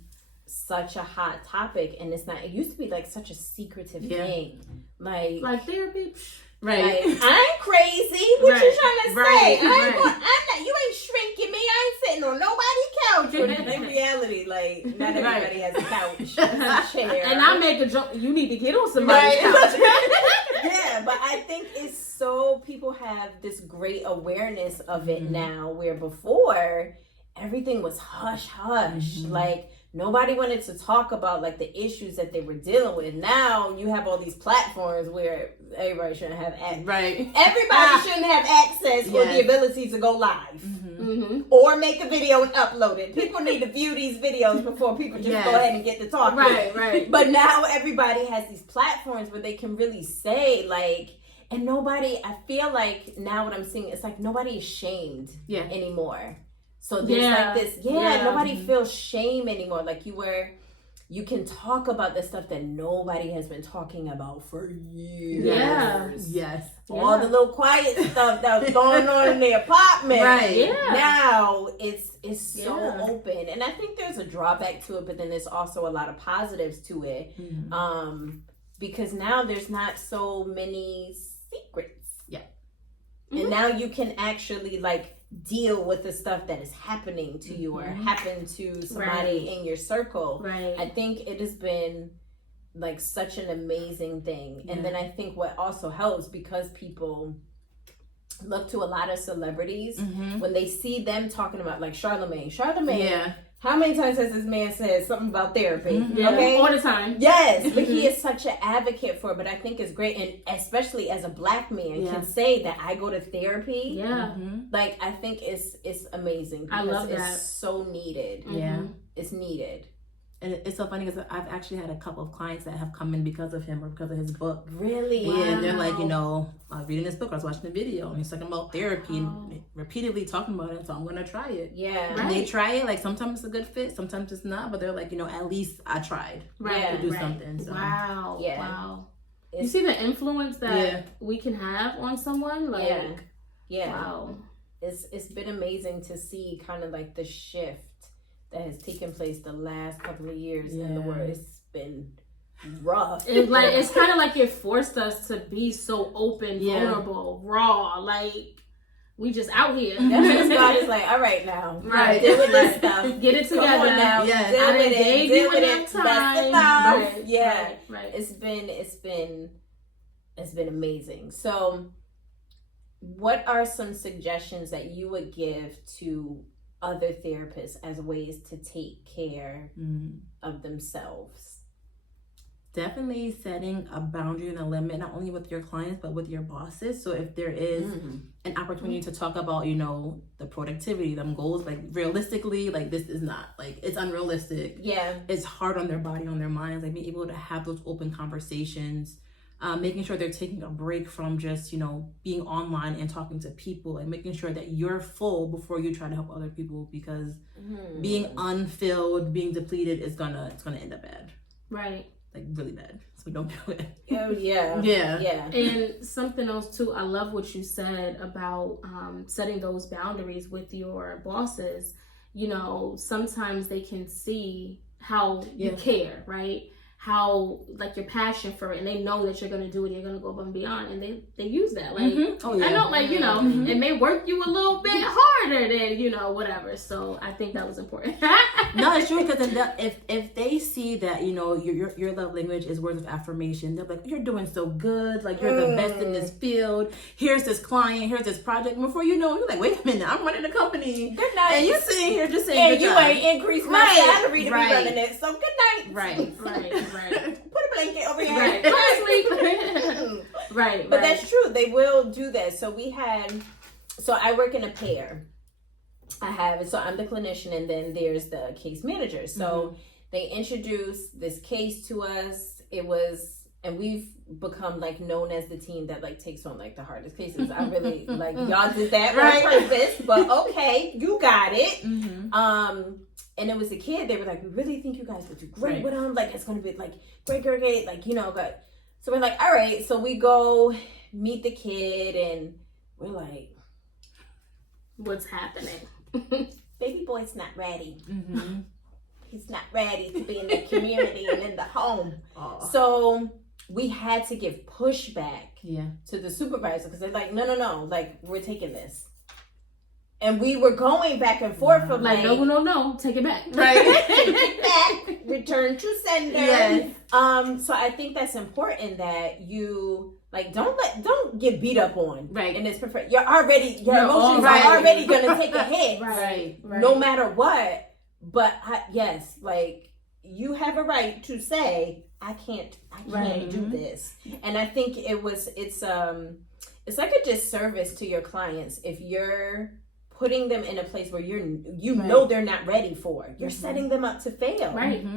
such a hot topic, and it's not, it used to be like such a secretive thing, like therapy. Like, I ain't crazy. What you trying to say? I'm not. You ain't shrinking me. I ain't sitting on nobody's couch. In reality, like, not everybody has a couch, a chair. And I make a joke. You need to get on somebody's couch. But I think it's so, people have this great awareness of it now, where before everything was hush hush. Like, nobody wanted to talk about like the issues that they were dealing with. Now you have all these platforms where everybody shouldn't have access. Everybody shouldn't have access or the ability to go live or make a video and upload it. People need to view these videos before people just go ahead and get to talk. But now everybody has these platforms where they can really say like, and nobody, I feel like now what I'm seeing, it's like nobody is shamed anymore. So there's like this, nobody feels shame anymore. Like you can talk about the stuff that nobody has been talking about for years. All the little quiet stuff that was going on in the apartment. Now it's so open. And I think there's a drawback to it, but then there's also a lot of positives to it. Because now there's not so many secrets. And now you can actually like deal with the stuff that is happening to you or happened to somebody in your circle. I think it has been like such an amazing thing. And then I think what also helps, because people look to a lot of celebrities when they see them talking about like Charlemagne. How many times has this man said something about therapy? All the time. But he is such an advocate for it. But I think it's great, and especially as a Black man can say that I go to therapy. Like, I think it's amazing. Because I love that. It's so needed. It's needed. And it's so funny because I've actually had a couple of clients that have come in because of him or because of his book. Really? And they're like, you know, I was reading this book, I was watching the video, and he's talking about therapy and repeatedly talking about it, so I'm going to try it. And they try it, like sometimes it's a good fit, sometimes it's not, but they're like, you know, at least I tried to do something. So. Wow. You see the influence that we can have on someone? Like, wow. It's been amazing to see kind of like the shift that has taken place the last couple of years in the world. It's been rough. It's kind of like it forced us to be so open, vulnerable, raw. Like, we just out here. That's God is like, all right now. Deal with this stuff. Get it together. Come on now. Deal with it. Deal with it. That's the It's been amazing. So what are some suggestions that you would give to other therapists as ways to take care of themselves? Definitely setting a boundary and a limit, not only with your clients, but with your bosses. So if there is an opportunity to talk about, you know, the productivity, them goals, like realistically, like this is not, like it's unrealistic. It's hard on their body, on their minds, like being able to have those open conversations. Making sure they're taking a break from just, you know, being online and talking to people, and making sure that you're full before you try to help other people, because being unfilled, being depleted is gonna end up bad. Like really bad. So don't do it. And something else too, I love what you said about setting those boundaries with your bosses. You know, sometimes they can see how you care, right? how like your passion for it, and they know that you're gonna do it, you're gonna go above and beyond, and they use that. Like Oh, yeah. I know, like it may work you a little bit harder than whatever. So I think that was important. No, it's true, because if they see that your love language is words of affirmation, they're like, you're doing so good, like you're the best in this field. Here's this client, here's this project. And before you know, you're like, wait a minute, I'm running the company. Good night. And you're sitting here just saying, and you ain't increased my salary to be running it. So good night. Right. Put a blanket over your Right. head. Go to sleep. Right. But that's true. They will do that. So I work in a pair. So I'm the clinician, and then there's the case manager. So they introduced this case to us. And we've become like known as the team that like takes on like the hardest cases. I really like y'all did that on purpose, but okay, you got it. And it was a kid. They were like, we really think you guys would do great with him. Like, it's going to be like great, like, but so we're like, all right. So we go meet the kid, and we're like, what's happening? Baby boy's not ready. He's not ready to be in the community and in the home. So we had to give pushback to the supervisor, because they're like, no, like, we're taking this. And we were going back and forth from like, no, take it back. Right. Take it back. Return to sender. Yes. So I think that's important that you like don't get beat up on. Right. And it's perfect. Your emotions are already gonna take a hit. Right. No matter what. But yes, like you have a right to say, I can't do this. And I think it's like a disservice to your clients if you're putting them in a place where know they're not ready for. You're setting them up to fail. Right.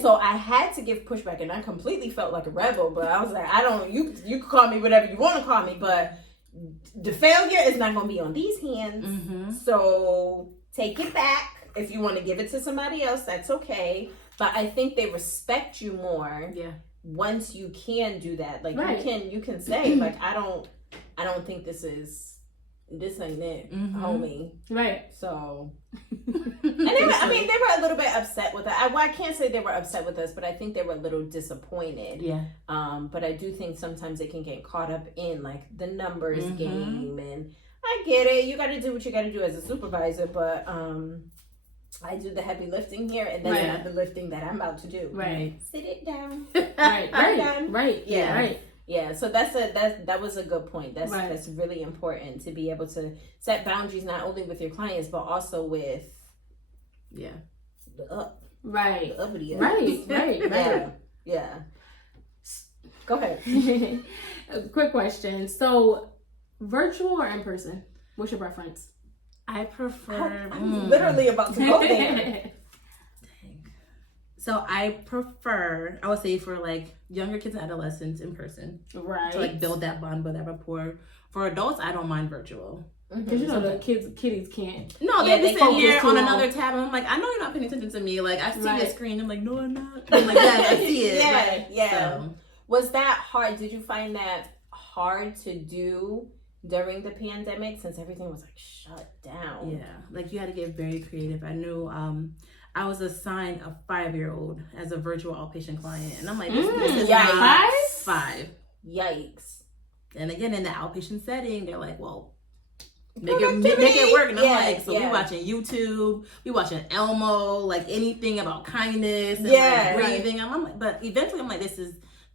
So I had to give pushback, and I completely felt like a rebel, but I was like, you can call me whatever you want to call me, but the failure is not going to be on these hands. So take it back. If you want to give it to somebody else, that's okay. But I think they respect you more once you can do that. Like you can say, like, I don't think this ain't it, homie. Right. So, and they were a little bit upset with it. I can't say they were upset with us, but I think they were a little disappointed. Yeah. But I do think sometimes they can get caught up in like the numbers game, and I get it. You got to do what you got to do as a supervisor, but I do the heavy lifting here, and that's not the lifting that I'm about to do. Right. Sit it down. Right. Yeah. Right. Yeah, so that was a good point. That's really important to be able to set boundaries not only with your clients but also with the uppity. Right. Yeah. Go ahead. Quick question. So, virtual or in person? What's your preference? I prefer. I'm literally about to go there. So I prefer, I would say, for like younger kids and adolescents, in person. Right. To like build that bond, build that rapport. For adults, I don't mind virtual. Because the kiddies can't. No, they be sitting here on another tab, and I'm like, I know you're not paying attention to me. Like, I see your screen. I'm like, no, I'm not. I'm like, yeah, I see it. Yeah. So. Was that hard? Did you find that hard to do during the pandemic, since everything was like shut down? Yeah, like you had to get very creative. I knew I was assigned a 5-year-old as a virtual outpatient client, and I'm like, this is not 5. Yikes! And again, in the outpatient setting, they're like, well, make it work. And I'm like, so we watching YouTube, we watching Elmo, like anything about kindness and like breathing. I'm like, but eventually, I'm like,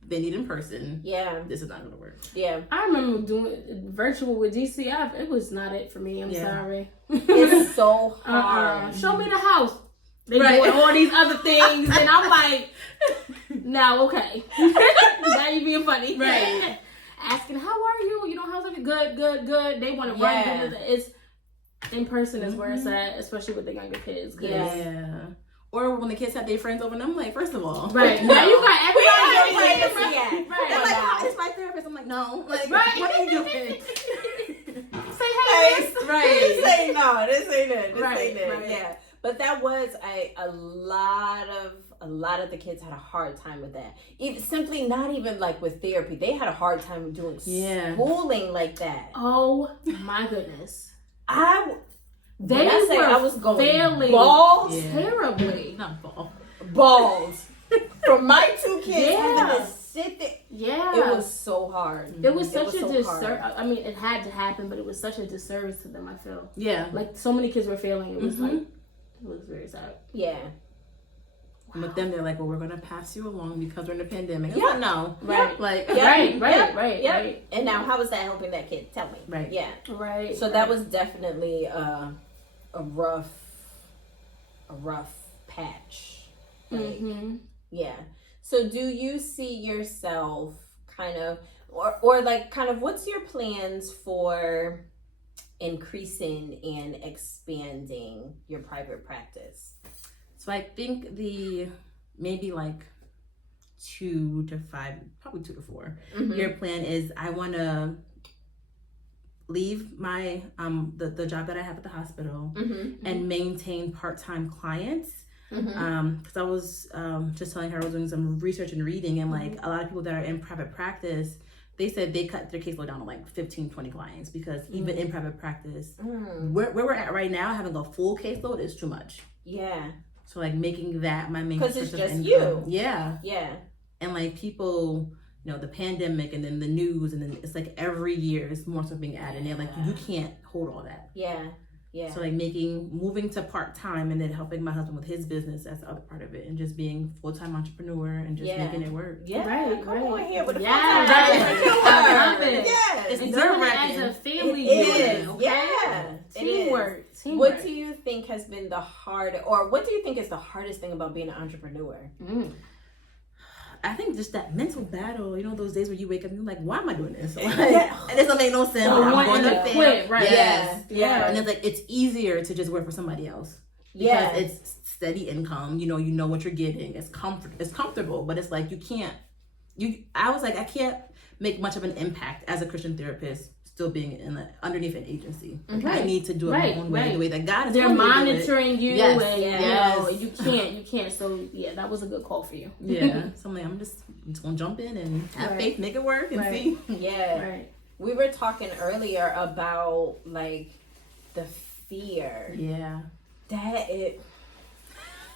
they need in person. Yeah. This is not going to work. Yeah. I remember doing virtual with DCF. It was not it for me. I'm sorry. It's so hard. Show me the house. They doing all these other things. And I'm like, now, okay. Now you being funny. Right. Asking, how are you? How's everything? Good. They want to run. It's in person is where it's at, especially with the younger kids. Yeah. Or when the kids have their friends over, and I'm like, first of all, right? Now you got everybody. Right. They're like, oh, it's my therapist. I'm like, no. Like, what are you doing? Say hey. Right. This ain't it. This ain't it. Right. Yeah. But that was a lot of the kids had a hard time with that. Simply not even like with therapy. They had a hard time doing schooling like that. Oh my goodness. I was going failing balls terribly. Not balls. Balls. For my 2 kids Yeah. having to sit there. Yeah. It was so hard. It was such was a so disservice. hard. I mean, it had to happen, but it was such a disservice to them, I feel. Yeah. Like, so many kids were failing. It was like, it was very sad. Yeah. And with them, they're like, well, we're going to pass you along because we're in a pandemic. Yeah. Like, no. Right. Like, Right. And now, how is that helping that kid? Tell me. Right. Yeah. Right. So that was definitely a rough patch. Like, yeah. So do you see yourself kind of, or like kind of, what's your plans for increasing and expanding your private practice? So I think maybe like 2 to 5, probably 2 to 4 year plan is I want to leave my the job that I have at the hospital and maintain part-time clients. Because I was just telling her I was doing some research and reading, and like a lot of people that are in private practice, they said they cut their caseload down to like 15, 20 clients because even in private practice, where we're at right now, having a full caseload is too much. Yeah. So like making that my main Because it's source of just income. you. Yeah. Yeah. And like people, you know, the pandemic and then the news, and then it's like every year it's more stuff being added. And they're like, you can't hold all that. Yeah. Yeah. So like moving to part-time and then helping my husband with his business, that's the other part of it, and just being full-time entrepreneur and just making it work. Yeah, Right, come right. on here with the Yeah, full-time I love it. Yes, It's And doing it nerve-wracking. as a family It unit, is. okay? Yeah, it Teamwork. What do you think has been the what do you think is the hardest thing about being an entrepreneur? I think just that mental battle, you know, those days where you wake up and you're like, why am I doing this? Like, Yeah. it doesn't make no sense. So I'm wanting going to to quit, fail. right? Yes. Yeah. And it's like, it's easier to just work for somebody else. Because Yeah. it's steady income, you know what you're getting. It's comfortable, but it's like I was like, I can't make much of an impact as a Christian therapist still being underneath an agency. Like, I need to do it my own way, the way that God is. They're monitoring you, Yes. and Yes. you can't. So yeah, that was a good call for you. Yeah. So I'm like, I'm just gonna jump in and have faith, make it work, and see. Yeah. Right. We were talking earlier about like the fear Yeah. that it,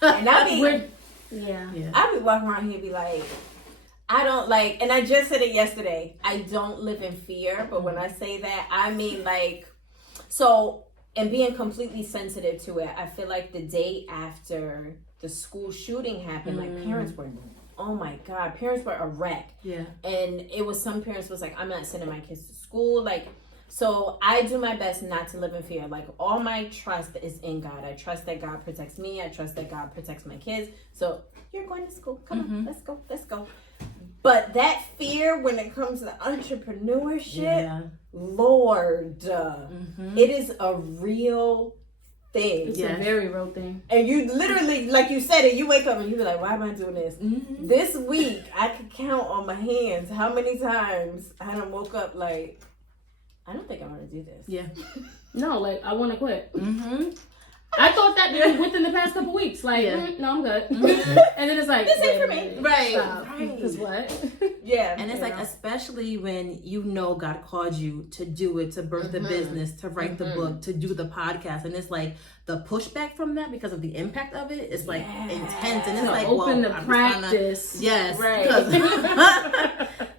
and I be I be walking around here and be like, I don't like, and I just said it yesterday, I don't live in fear, but when I say that, I mean like, so, and being completely sensitive to it, I feel like the day after the school shooting happened, like parents were, oh my God, parents were a wreck. Yeah. And it was, some parents was like, I'm not sending my kids to school. Like, so I do my best not to live in fear. Like, all my trust is in God. I trust that God protects me. I trust that God protects my kids. So you're going to school. Come on, let's go. But that fear when it comes to entrepreneurship, Lord, it is a real thing. It's a very real thing. And you literally, like you said it, you wake up and you be like, why am I doing this? This week, I could count on my hands how many times I done woke up like, I don't think I want to do this. Yeah. No, like, I want to quit. I thought that within the past couple weeks. Like, no, I'm good. And then it's like, this ain't for me. Right. Because what? Yeah. And it's like, especially when you know God called you to do it, to birth the business, to write the book, to do the podcast. And it's like the pushback from that because of the impact of it is like intense. And it's to like, open the I'm practice. yes. Right.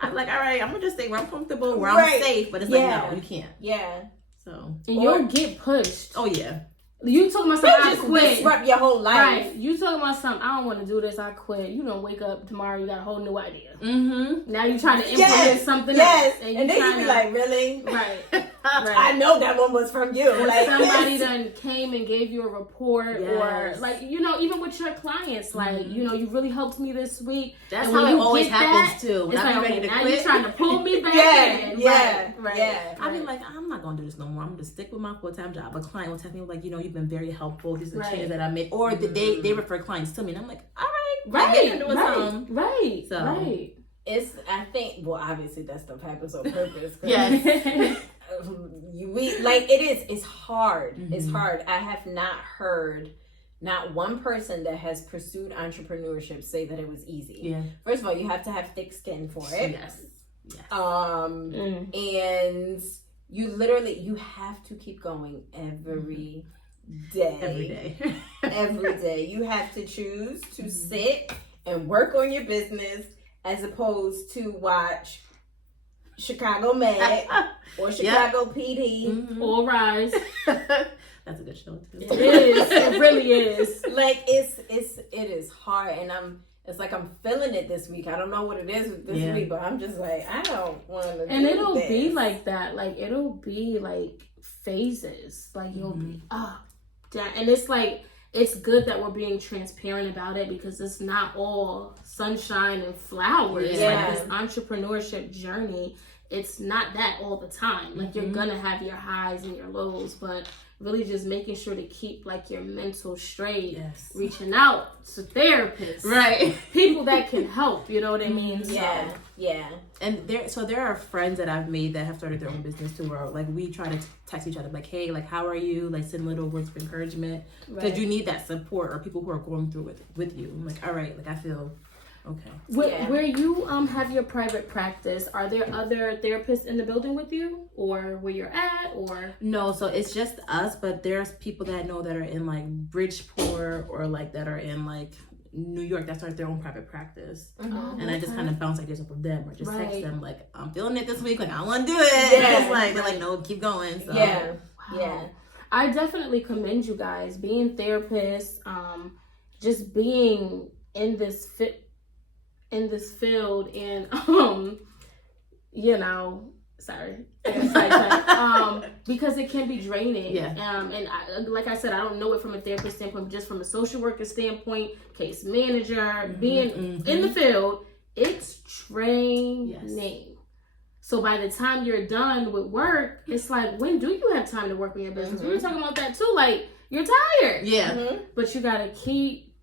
I'm like, all right, I'm going to just stay where I'm comfortable, where I'm safe. But it's like, no, you can't. Yeah. So. And you'll get pushed. Oh, yeah. You talking about something, I just quit. disrupt your whole life. Right. You talking about something, I don't want to do this, I quit. You don't wake up tomorrow, you got a whole new idea. Now you trying to implement something else. And then you be like, really? Right. I know that one was from you. Like, somebody done came and gave you a report, or like, you know, even with your clients, like, you know, you really helped me this week. That's and how when it you always get happens that, too. When it's I'm like, ready okay, to now quit. you're trying to pull me back in. Right. I'll be like, I'm not gonna do this no more. I'm gonna stick with my full-time job. A client will tell me like, you know, you've been very helpful. These are the changes that I made, or they refer clients to me, and I'm like, all right, doing something. Right. So. Right. It's, I think, well, obviously that stuff happens on purpose. Yes. It's hard. It's hard. I have not heard not one person that has pursued entrepreneurship say that it was easy. Yeah. First of all, you have to have thick skin for it. Yes. And you have to keep going every day. Every day. Every day. You have to choose to sit and work on your business as opposed to watch Chicago Med or Chicago PD or Rise. That's a good show too. It is. It really is. Like it is hard, and it's like I'm feeling it this week. I don't know what it is this week, but I'm just like, I don't want to. And it'll be like that. Like it'll be like phases. Like you'll be and it's like, it's good that we're being transparent about it, because it's not all sunshine and flowers. Like this entrepreneurship journey, it's not that all the time. Like you're gonna have your highs and your lows, but really just making sure to keep like your mental straight, reaching out to therapists, right? People that can help, you know what I mean? Yeah. And there are friends that I've made that have started their own business too, where like we try to text each other like, hey, like how are you? Like send little words of encouragement, because you need that support, or people who are going through it with you. I'm like, all right, like I feel okay. Where you have your private practice, are there other therapists in the building with you, or where you're at, or? No, so it's just us, but there's people that I know that are in like Bridgeport, or like that are in like New York, that started their own private practice. And I just kind of bounce ideas off of them, or just text them like, I'm feeling it this week, like I want to do it. It's like they're like, no, keep going. So I definitely commend you guys being therapists, just being in this field, and you know, because it can be draining. And like I said, I don't know it from a therapist standpoint, but just from a social worker standpoint, case manager, being in the field, it's draining. So by the time you're done with work, it's like, when do you have time to work on your business? We were talking about that too. Like, you're tired. But you gotta keep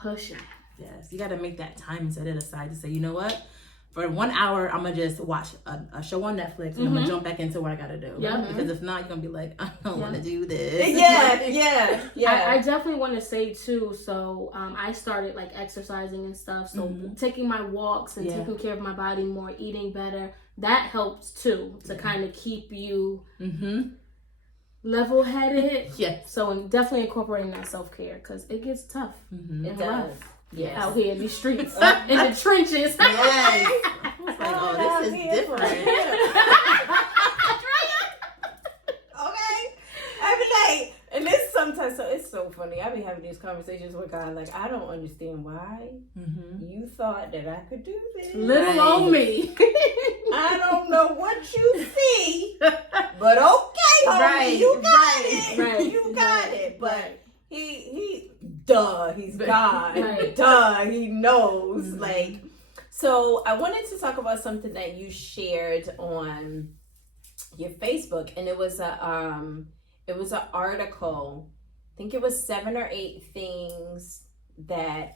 pushing. Yes, you got to make that time and set it aside to say, you know what? For 1 hour, I'm going to just watch a show on Netflix, and I'm going to jump back into what I got to do. Because if not, you're going to be like, I don't want to do this. I definitely want to say, too, so I started, like, exercising and stuff. So taking my walks and taking care of my body more, eating better, that helps, too, to kind of keep you level-headed. So definitely incorporating that self-care, because it gets tough. It does. Out here in these streets, in the trenches. I was like, oh, this is different. I be like, and this sometimes, so it's so funny. I be having these conversations with God, like, I don't understand why you thought that I could do this. Little on me. I don't know what you see, but okay, homie, you got it. You got it. But he's God. Duh, he knows. Like, so I wanted to talk about something that you shared on your Facebook, and it was an article. I think it was 7 or 8 things that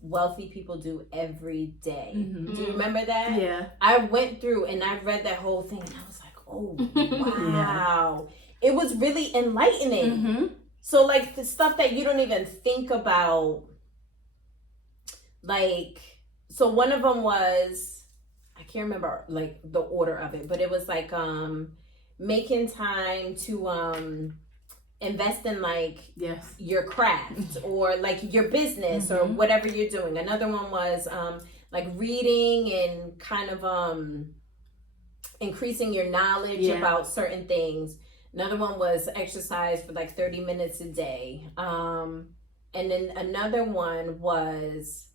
wealthy people do every day. Do you remember that? Yeah. I went through and I read that whole thing, and I was like, oh wow. It was really enlightening. So, like, the stuff that you don't even think about, like, so one of them was, I can't remember, like, the order of it, but it was, like, making time to invest in, like, your craft or, like, your business or whatever you're doing. Another one was, like, reading and kind of increasing your knowledge about certain things. Another one was exercise for like 30 minutes a day. And then another one was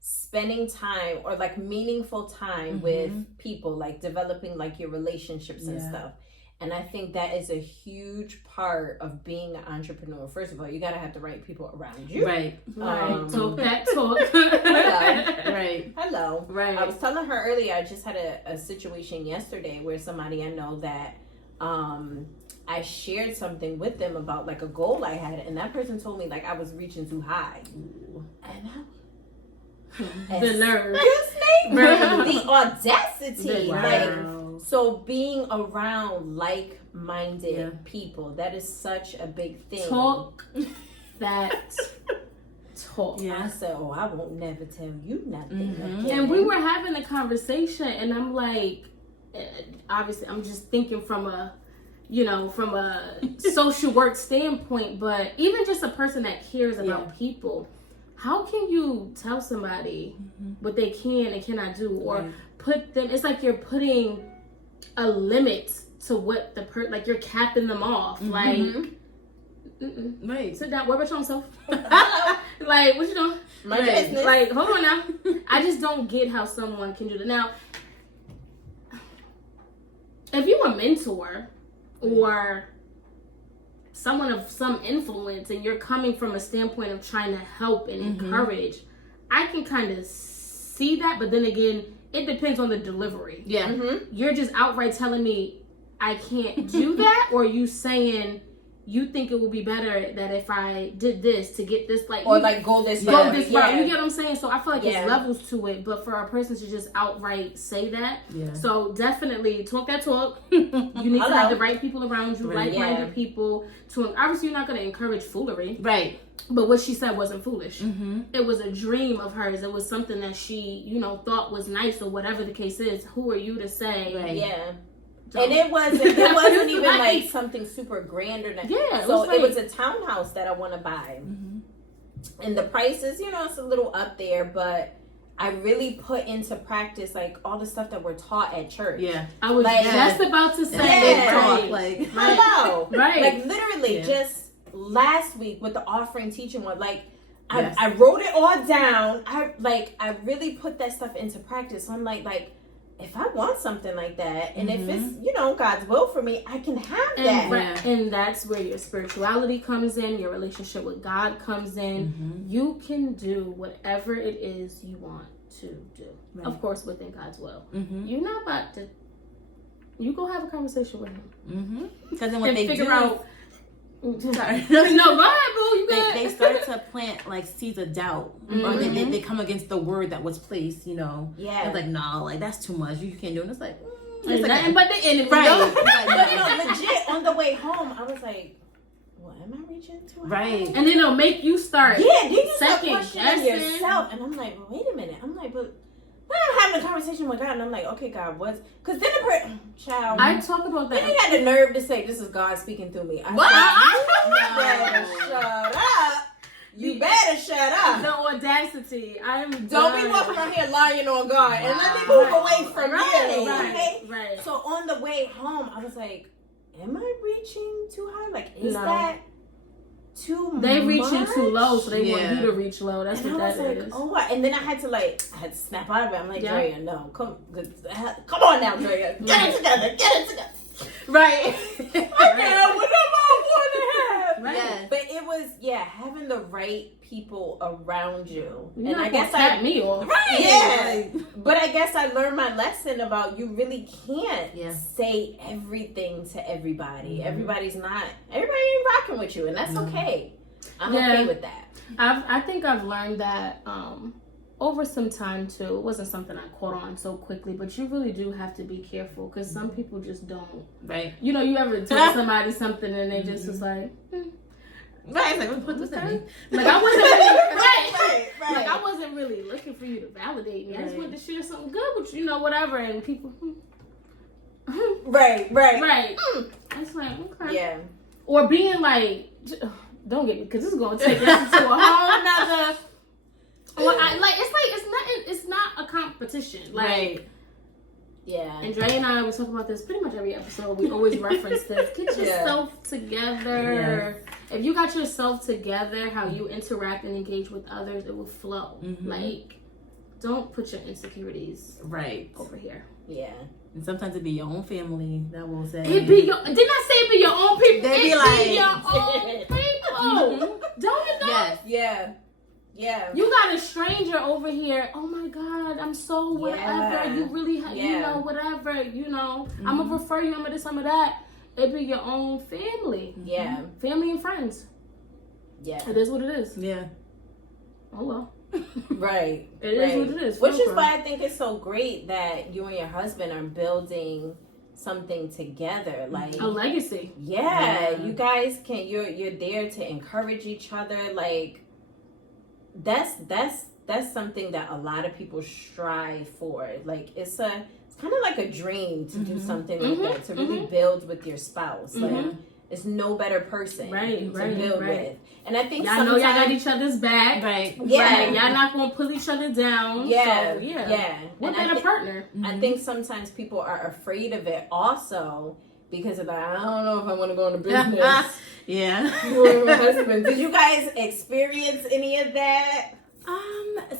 spending time or like meaningful time with people, like developing like your relationships and stuff. And I think that is a huge part of being an entrepreneur. First of all, you got to have the right people around you. Talk that talk. Hello. I was telling her earlier, I just had a situation yesterday where somebody I know that I shared something with them about like a goal I had, and that person told me like I was reaching too high. And the nerve. The audacity. Like, so being around like-minded people, that is such a big thing. Talk that talk. I said, oh, I won't never tell you nothing again. And we were having a conversation, and I'm like, obviously I'm just thinking from a social work standpoint, but even just a person that cares about people, how can you tell somebody what they can and cannot do, or put them? It's like you're putting a limit to what like you're capping them off. Like, right. Sit down. Worry about your own self. Like, what you doing? My business. Like, hold on now. I just don't get how someone can do that. Now, if you're a mentor or someone of some influence and you're coming from a standpoint of trying to help and encourage, I can kind of see that. But then again, it depends on the delivery. Yeah. You're just outright telling me I can't do that, or you saying you think it would be better that if I did this to get this, like, or like go this route. route. You get what I'm saying? So I feel like it's levels to it, but for a person to just outright say that, so definitely talk that talk. You need to have the right people around you, like-minded people. To obviously, you're not going to encourage foolery, right? But what she said wasn't foolish. It was a dream of hers. It was something that she, thought was nice, or whatever the case is. Who are you to say? Right. Yeah. And it wasn't even like something super grand or nothing. Yeah. So it was a townhouse that I want to buy. And the prices, it's a little up there, but I really put into practice like all the stuff that we're taught at church. Yeah. I was just about to say hello. Right. Like literally just last week with the offering teaching one, like I wrote it all down. I really put that stuff into practice. So I'm like if I want something like that, and if it's, God's will for me, I can have that. And that's where your spirituality comes in, your relationship with God comes in. You can do whatever it is you want to do. Right. Of course, within God's will. You're not about to, you go have a conversation with him. Because then what they figure do out. Sorry. No, go ahead, boo. You good. They start to plant like seeds of doubt, or they come against the word that was placed. Yeah, it's like no, like that's too much. You can't do it. It's like it's nothing but the enemy. Right. But legit on the way home, I was like, "What am I reaching to?" Right. And then it'll make you start. Yeah. Then you start second questioning guessing yourself, and I'm like, "Wait a minute." I'm like, "But." I'm having a conversation with God, and I'm like, okay, God, what's... Because then child... I talk about that. Then he had the nerve to say, this is God speaking through me. I said, you better shut up. You better shut up. The audacity. Don't be walking around here lying on God. And let me move away from you. Right. So on the way home, I was like, am I reaching too high? Like, is that... too they much? reaching too low, so they want you to reach low. That's and what that like, is. Oh, what? And then I had to snap out of it. I'm like, Drea, no, come on now, Drea, get it together. Right. Okay, whatever I want to have. Right. Yeah. But it was having the right people around you. You're and not I guess tap me off. Right. Yeah. But I guess I learned my lesson about you really can't say everything to everybody. Everybody ain't rocking with you, and that's okay. I'm okay with that. I think I've learned that over some time too. It wasn't something I caught on so quickly, but you really do have to be careful because some people just don't. Right. You ever tell somebody something and they just was like. Right, like what does that mean? Like I wasn't really right. Like I wasn't really looking for you to validate me. I just wanted to share something good with you, whatever. And people, right. It's like okay, yeah. Or being like, don't get me, because this is gonna take us into a whole nother. Well, it's not a competition, like. Right. Yeah. And Dre and I, we talk about this pretty much every episode. We always reference this. Get yourself together. Yes. If you got yourself together, how you interact and engage with others, it will flow. Like, don't put your insecurities over here. Yeah. And sometimes it be your own family that will say. It be your. Didn't I say it be your own people? They be like your own people. Don't you know? Yes. Yeah. You got a stranger over here. Oh my God, I'm so whatever. You really, whatever. I'm gonna refer you. I'm gonna this, I'm gonna that. It be your own family. Yeah. Family and friends. Yeah. It is what it is. Yeah. Oh well. Right. It is what it is. Which is why I think it's so great that you and your husband are building something together, like a legacy. Yeah. You guys can. You're there to encourage each other, like. That's something that a lot of people strive for. Like it's kind of like a dream to do something like that, to really build with your spouse. Like It's no better person Right, to build with. And I think y'all know y'all got each other's back. Right. Yeah. Right. Y'all not going to pull each other down. Yeah. So, Yeah. What better partner? I think sometimes people are afraid of it also because of that. I don't know if I want to go into business. Yeah. With my husband. Did you guys experience any of that?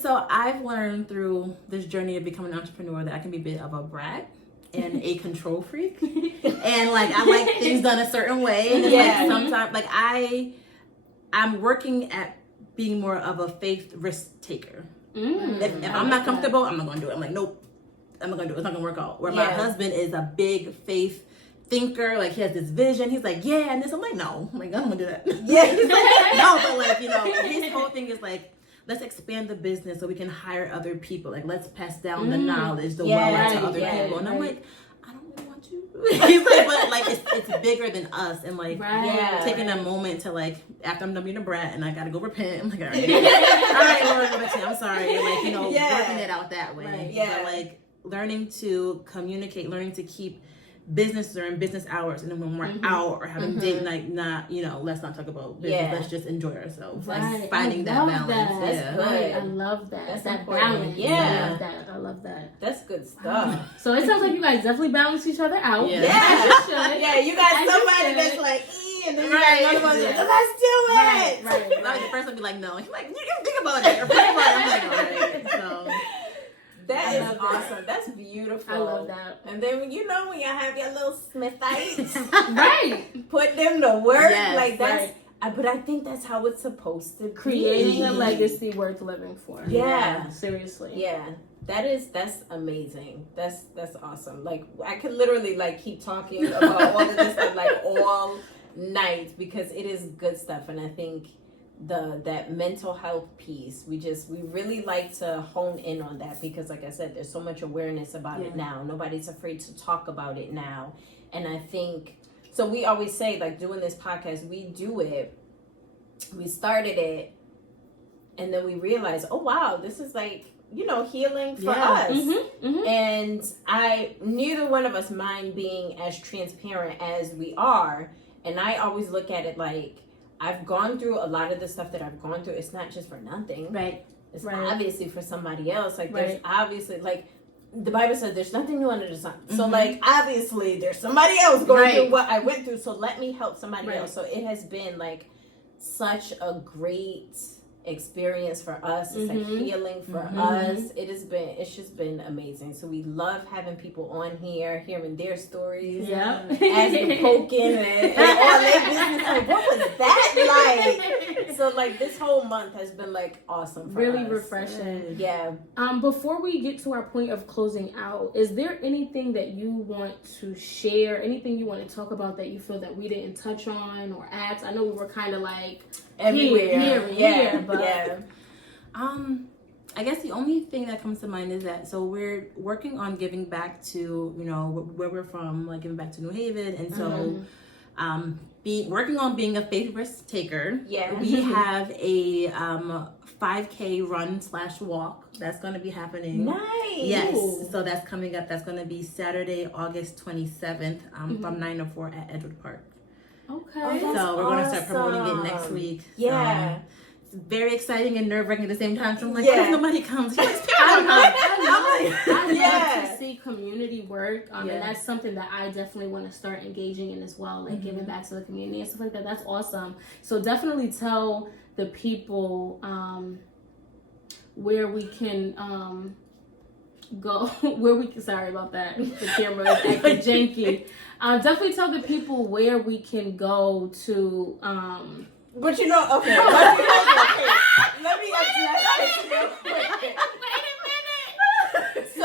So I've learned through this journey of becoming an entrepreneur that I can be a bit of a brat and a control freak. And like I like things done a certain way. And it's like sometimes like I'm working at being more of a faith risk taker. If I'm not comfortable, I'm not gonna do it. I'm like, nope, I'm not gonna do it. It's not gonna work out. Where my husband is a big faith thinker, like he has this vision. He's like, yeah, and this. I'm like, no, I'm like, I don't want to do that. Yeah. He's like, no, but like, you know, his whole thing is like, let's expand the business so we can hire other people. Like, let's pass down the knowledge, the wealth to other people. And I'm like, I don't really want to. He's like, but like, it's bigger than us. And like, taking a moment to like, after I'm done being a brat and I gotta go repent. I'm like, all right, Lord, I'm sorry. And like, you know, working it out that way. Right. But like, learning to communicate, learning to keep business during business hours, and then when we're out or having date night, not, you know, let's not talk about business, let's just enjoy ourselves. Like finding that balance. That's good. I love that. That's that important. balance. Yeah. I love that. That's good stuff. So it sounds like you guys definitely balance each other out. Yeah. Yeah. You should. Yeah, you got As you somebody should. that's like, and then you got another one that's like, let's do it. Right. Like the first one be like, no. He's like, you can think about it. Or think about it. I'm like, all right. So That is awesome. That's beautiful. I love that. And then when you have your little Smithites, Right. put them to work. Yes, like that's but I think that's how it's supposed to be. Creating a legacy worth living for. Yeah. Seriously. Yeah. That's amazing. That's awesome. Like I could literally like keep talking about all of this stuff like all night because it is good stuff, and I think that mental health piece, we really like to hone in on that because like I said, there's so much awareness about it now. Nobody's afraid to talk about it now. And I think so we always say like doing this podcast, we started it and then we realized, oh wow, this is like, you know, healing for us. And neither one of us mind being as transparent as we are. And I always look at it like I've gone through a lot of the stuff that I've gone through. It's not just for nothing. right. It's obviously for somebody else. Like there's obviously like the Bible says there's nothing new under the sun. So like obviously there's somebody else going through what I went through. So let me help somebody else. So it has been like such a great experience for us. It's like healing for us. It's just been amazing. So we love having people on here, hearing their stories, asking, poking, and all their business. Like, what was that like? So like this whole month has been like awesome for really us. refreshing. Yeah. Before we get to our point of closing out, is there anything that you want to share? Anything you want to talk about that you feel that we didn't touch on or ask? I know we were kind of like Everywhere. here, but I guess the only thing that comes to mind is that so we're working on giving back to, you know, where we're from, like giving back to New Haven, and so working on being a faith risk taker. Yeah. We have a 5K run/walk that's going to be happening. Nice. Yes. So that's coming up. That's going to be Saturday, August 27th, from 9 to 4 at Edgewood Park. okay. So we're going to start promoting it next week. Yeah. So it's very exciting and nerve-wracking at the same time. So I'm like, Yeah. what if nobody comes? I love to see community work, and that's something that I definitely want to start engaging in as well, like giving back to the community and stuff like that. That's awesome. So definitely tell the people where we can go, where we can. Sorry about that. The camera is acting janky. Definitely tell the people where we can go to. But you know, okay. Let me address this real quick. Wait a minute. So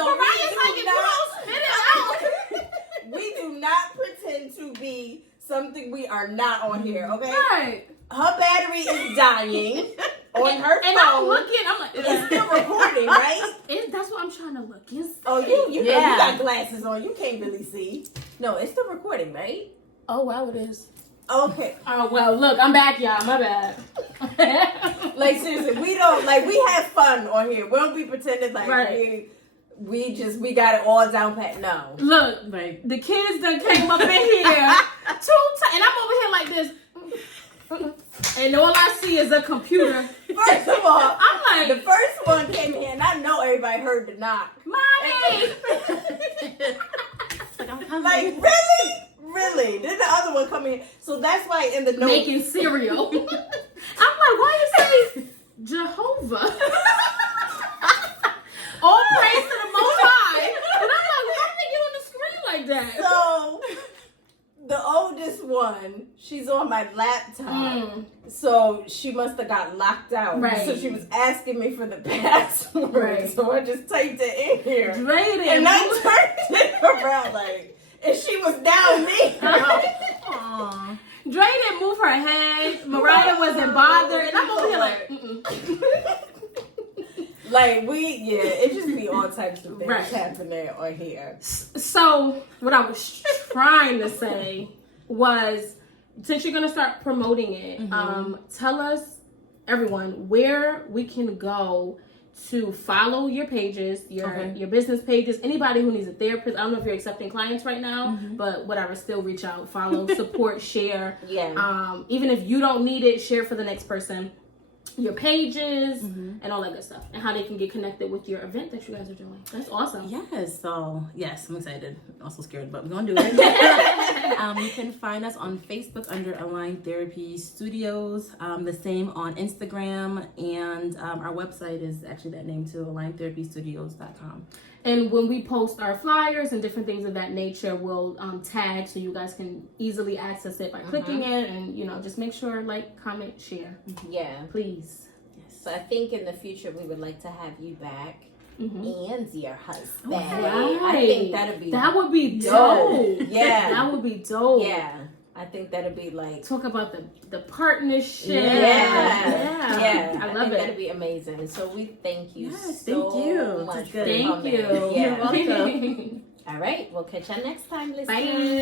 we do not pretend to be something we are not on here, okay? Right. Her battery is dying on her phone. And I'm looking. I'm like, it's still recording, right? That's what I'm trying to look. Oh, you know, you got glasses on. You can't really see. No, it's still recording, right? Oh, wow, it is. Okay. Oh, well, look, I'm back, y'all. My bad. Like, seriously, we have fun on here. We don't be pretending like we got it all down pat. No. Look, Like, the kids done came up in here 2 times, and I'm over here like this. And all I see is a computer. First of all, I'm like, the first one came in, and I know everybody heard the knock. Mommy! Like, really? Then the other one come in. So that's why in the note, Making cereal. I'm like, why you say Jehovah? All praise to the Most High. And I'm like, how did they get on the screen like that? so the oldest one, she's on my laptop. So she must have got locked out. Right. So she was asking me for the password. Right. So I just typed it in here. Drayden. And I turned it around like, and she was down me. Aw. Dre didn't move her head. Mariah wasn't bothered. And I'm over here like, Like, it just be all types of things Right. happening on here. So what I was trying to say was, since you're gonna start promoting it, tell us, everyone, where we can go to follow your pages, your business pages. Anybody who needs a therapist. I don't know if you're accepting clients right now, but whatever, still reach out, follow, support, share. Yeah. Even if you don't need it, share for the next person. Your pages and all that good stuff, and how they can get connected with your event that you guys are doing. That's awesome. Yes, so yes, I'm excited. Also scared, but we're gonna do it. You can find us on Facebook under Aligned Therapy Studios. The same on Instagram, and our website is actually that name too, alignedtherapystudios.com. And when we post our flyers and different things of that nature, we'll tag so you guys can easily access it by clicking it, and just make sure, like, comment, share, Yeah. please. Yes. So I think in the future we would like to have you back and your husband. Right. I think That would be dope. Yeah. That would be dope. Yeah. I think that'd be like, Talk about the partnership. yeah. I love think it. That'd be amazing. So we thank you Yes, so thank you. much It's for good. Thank coming. you. Yeah. You're welcome. All right. We'll catch you next time, listeners. Bye. Bye.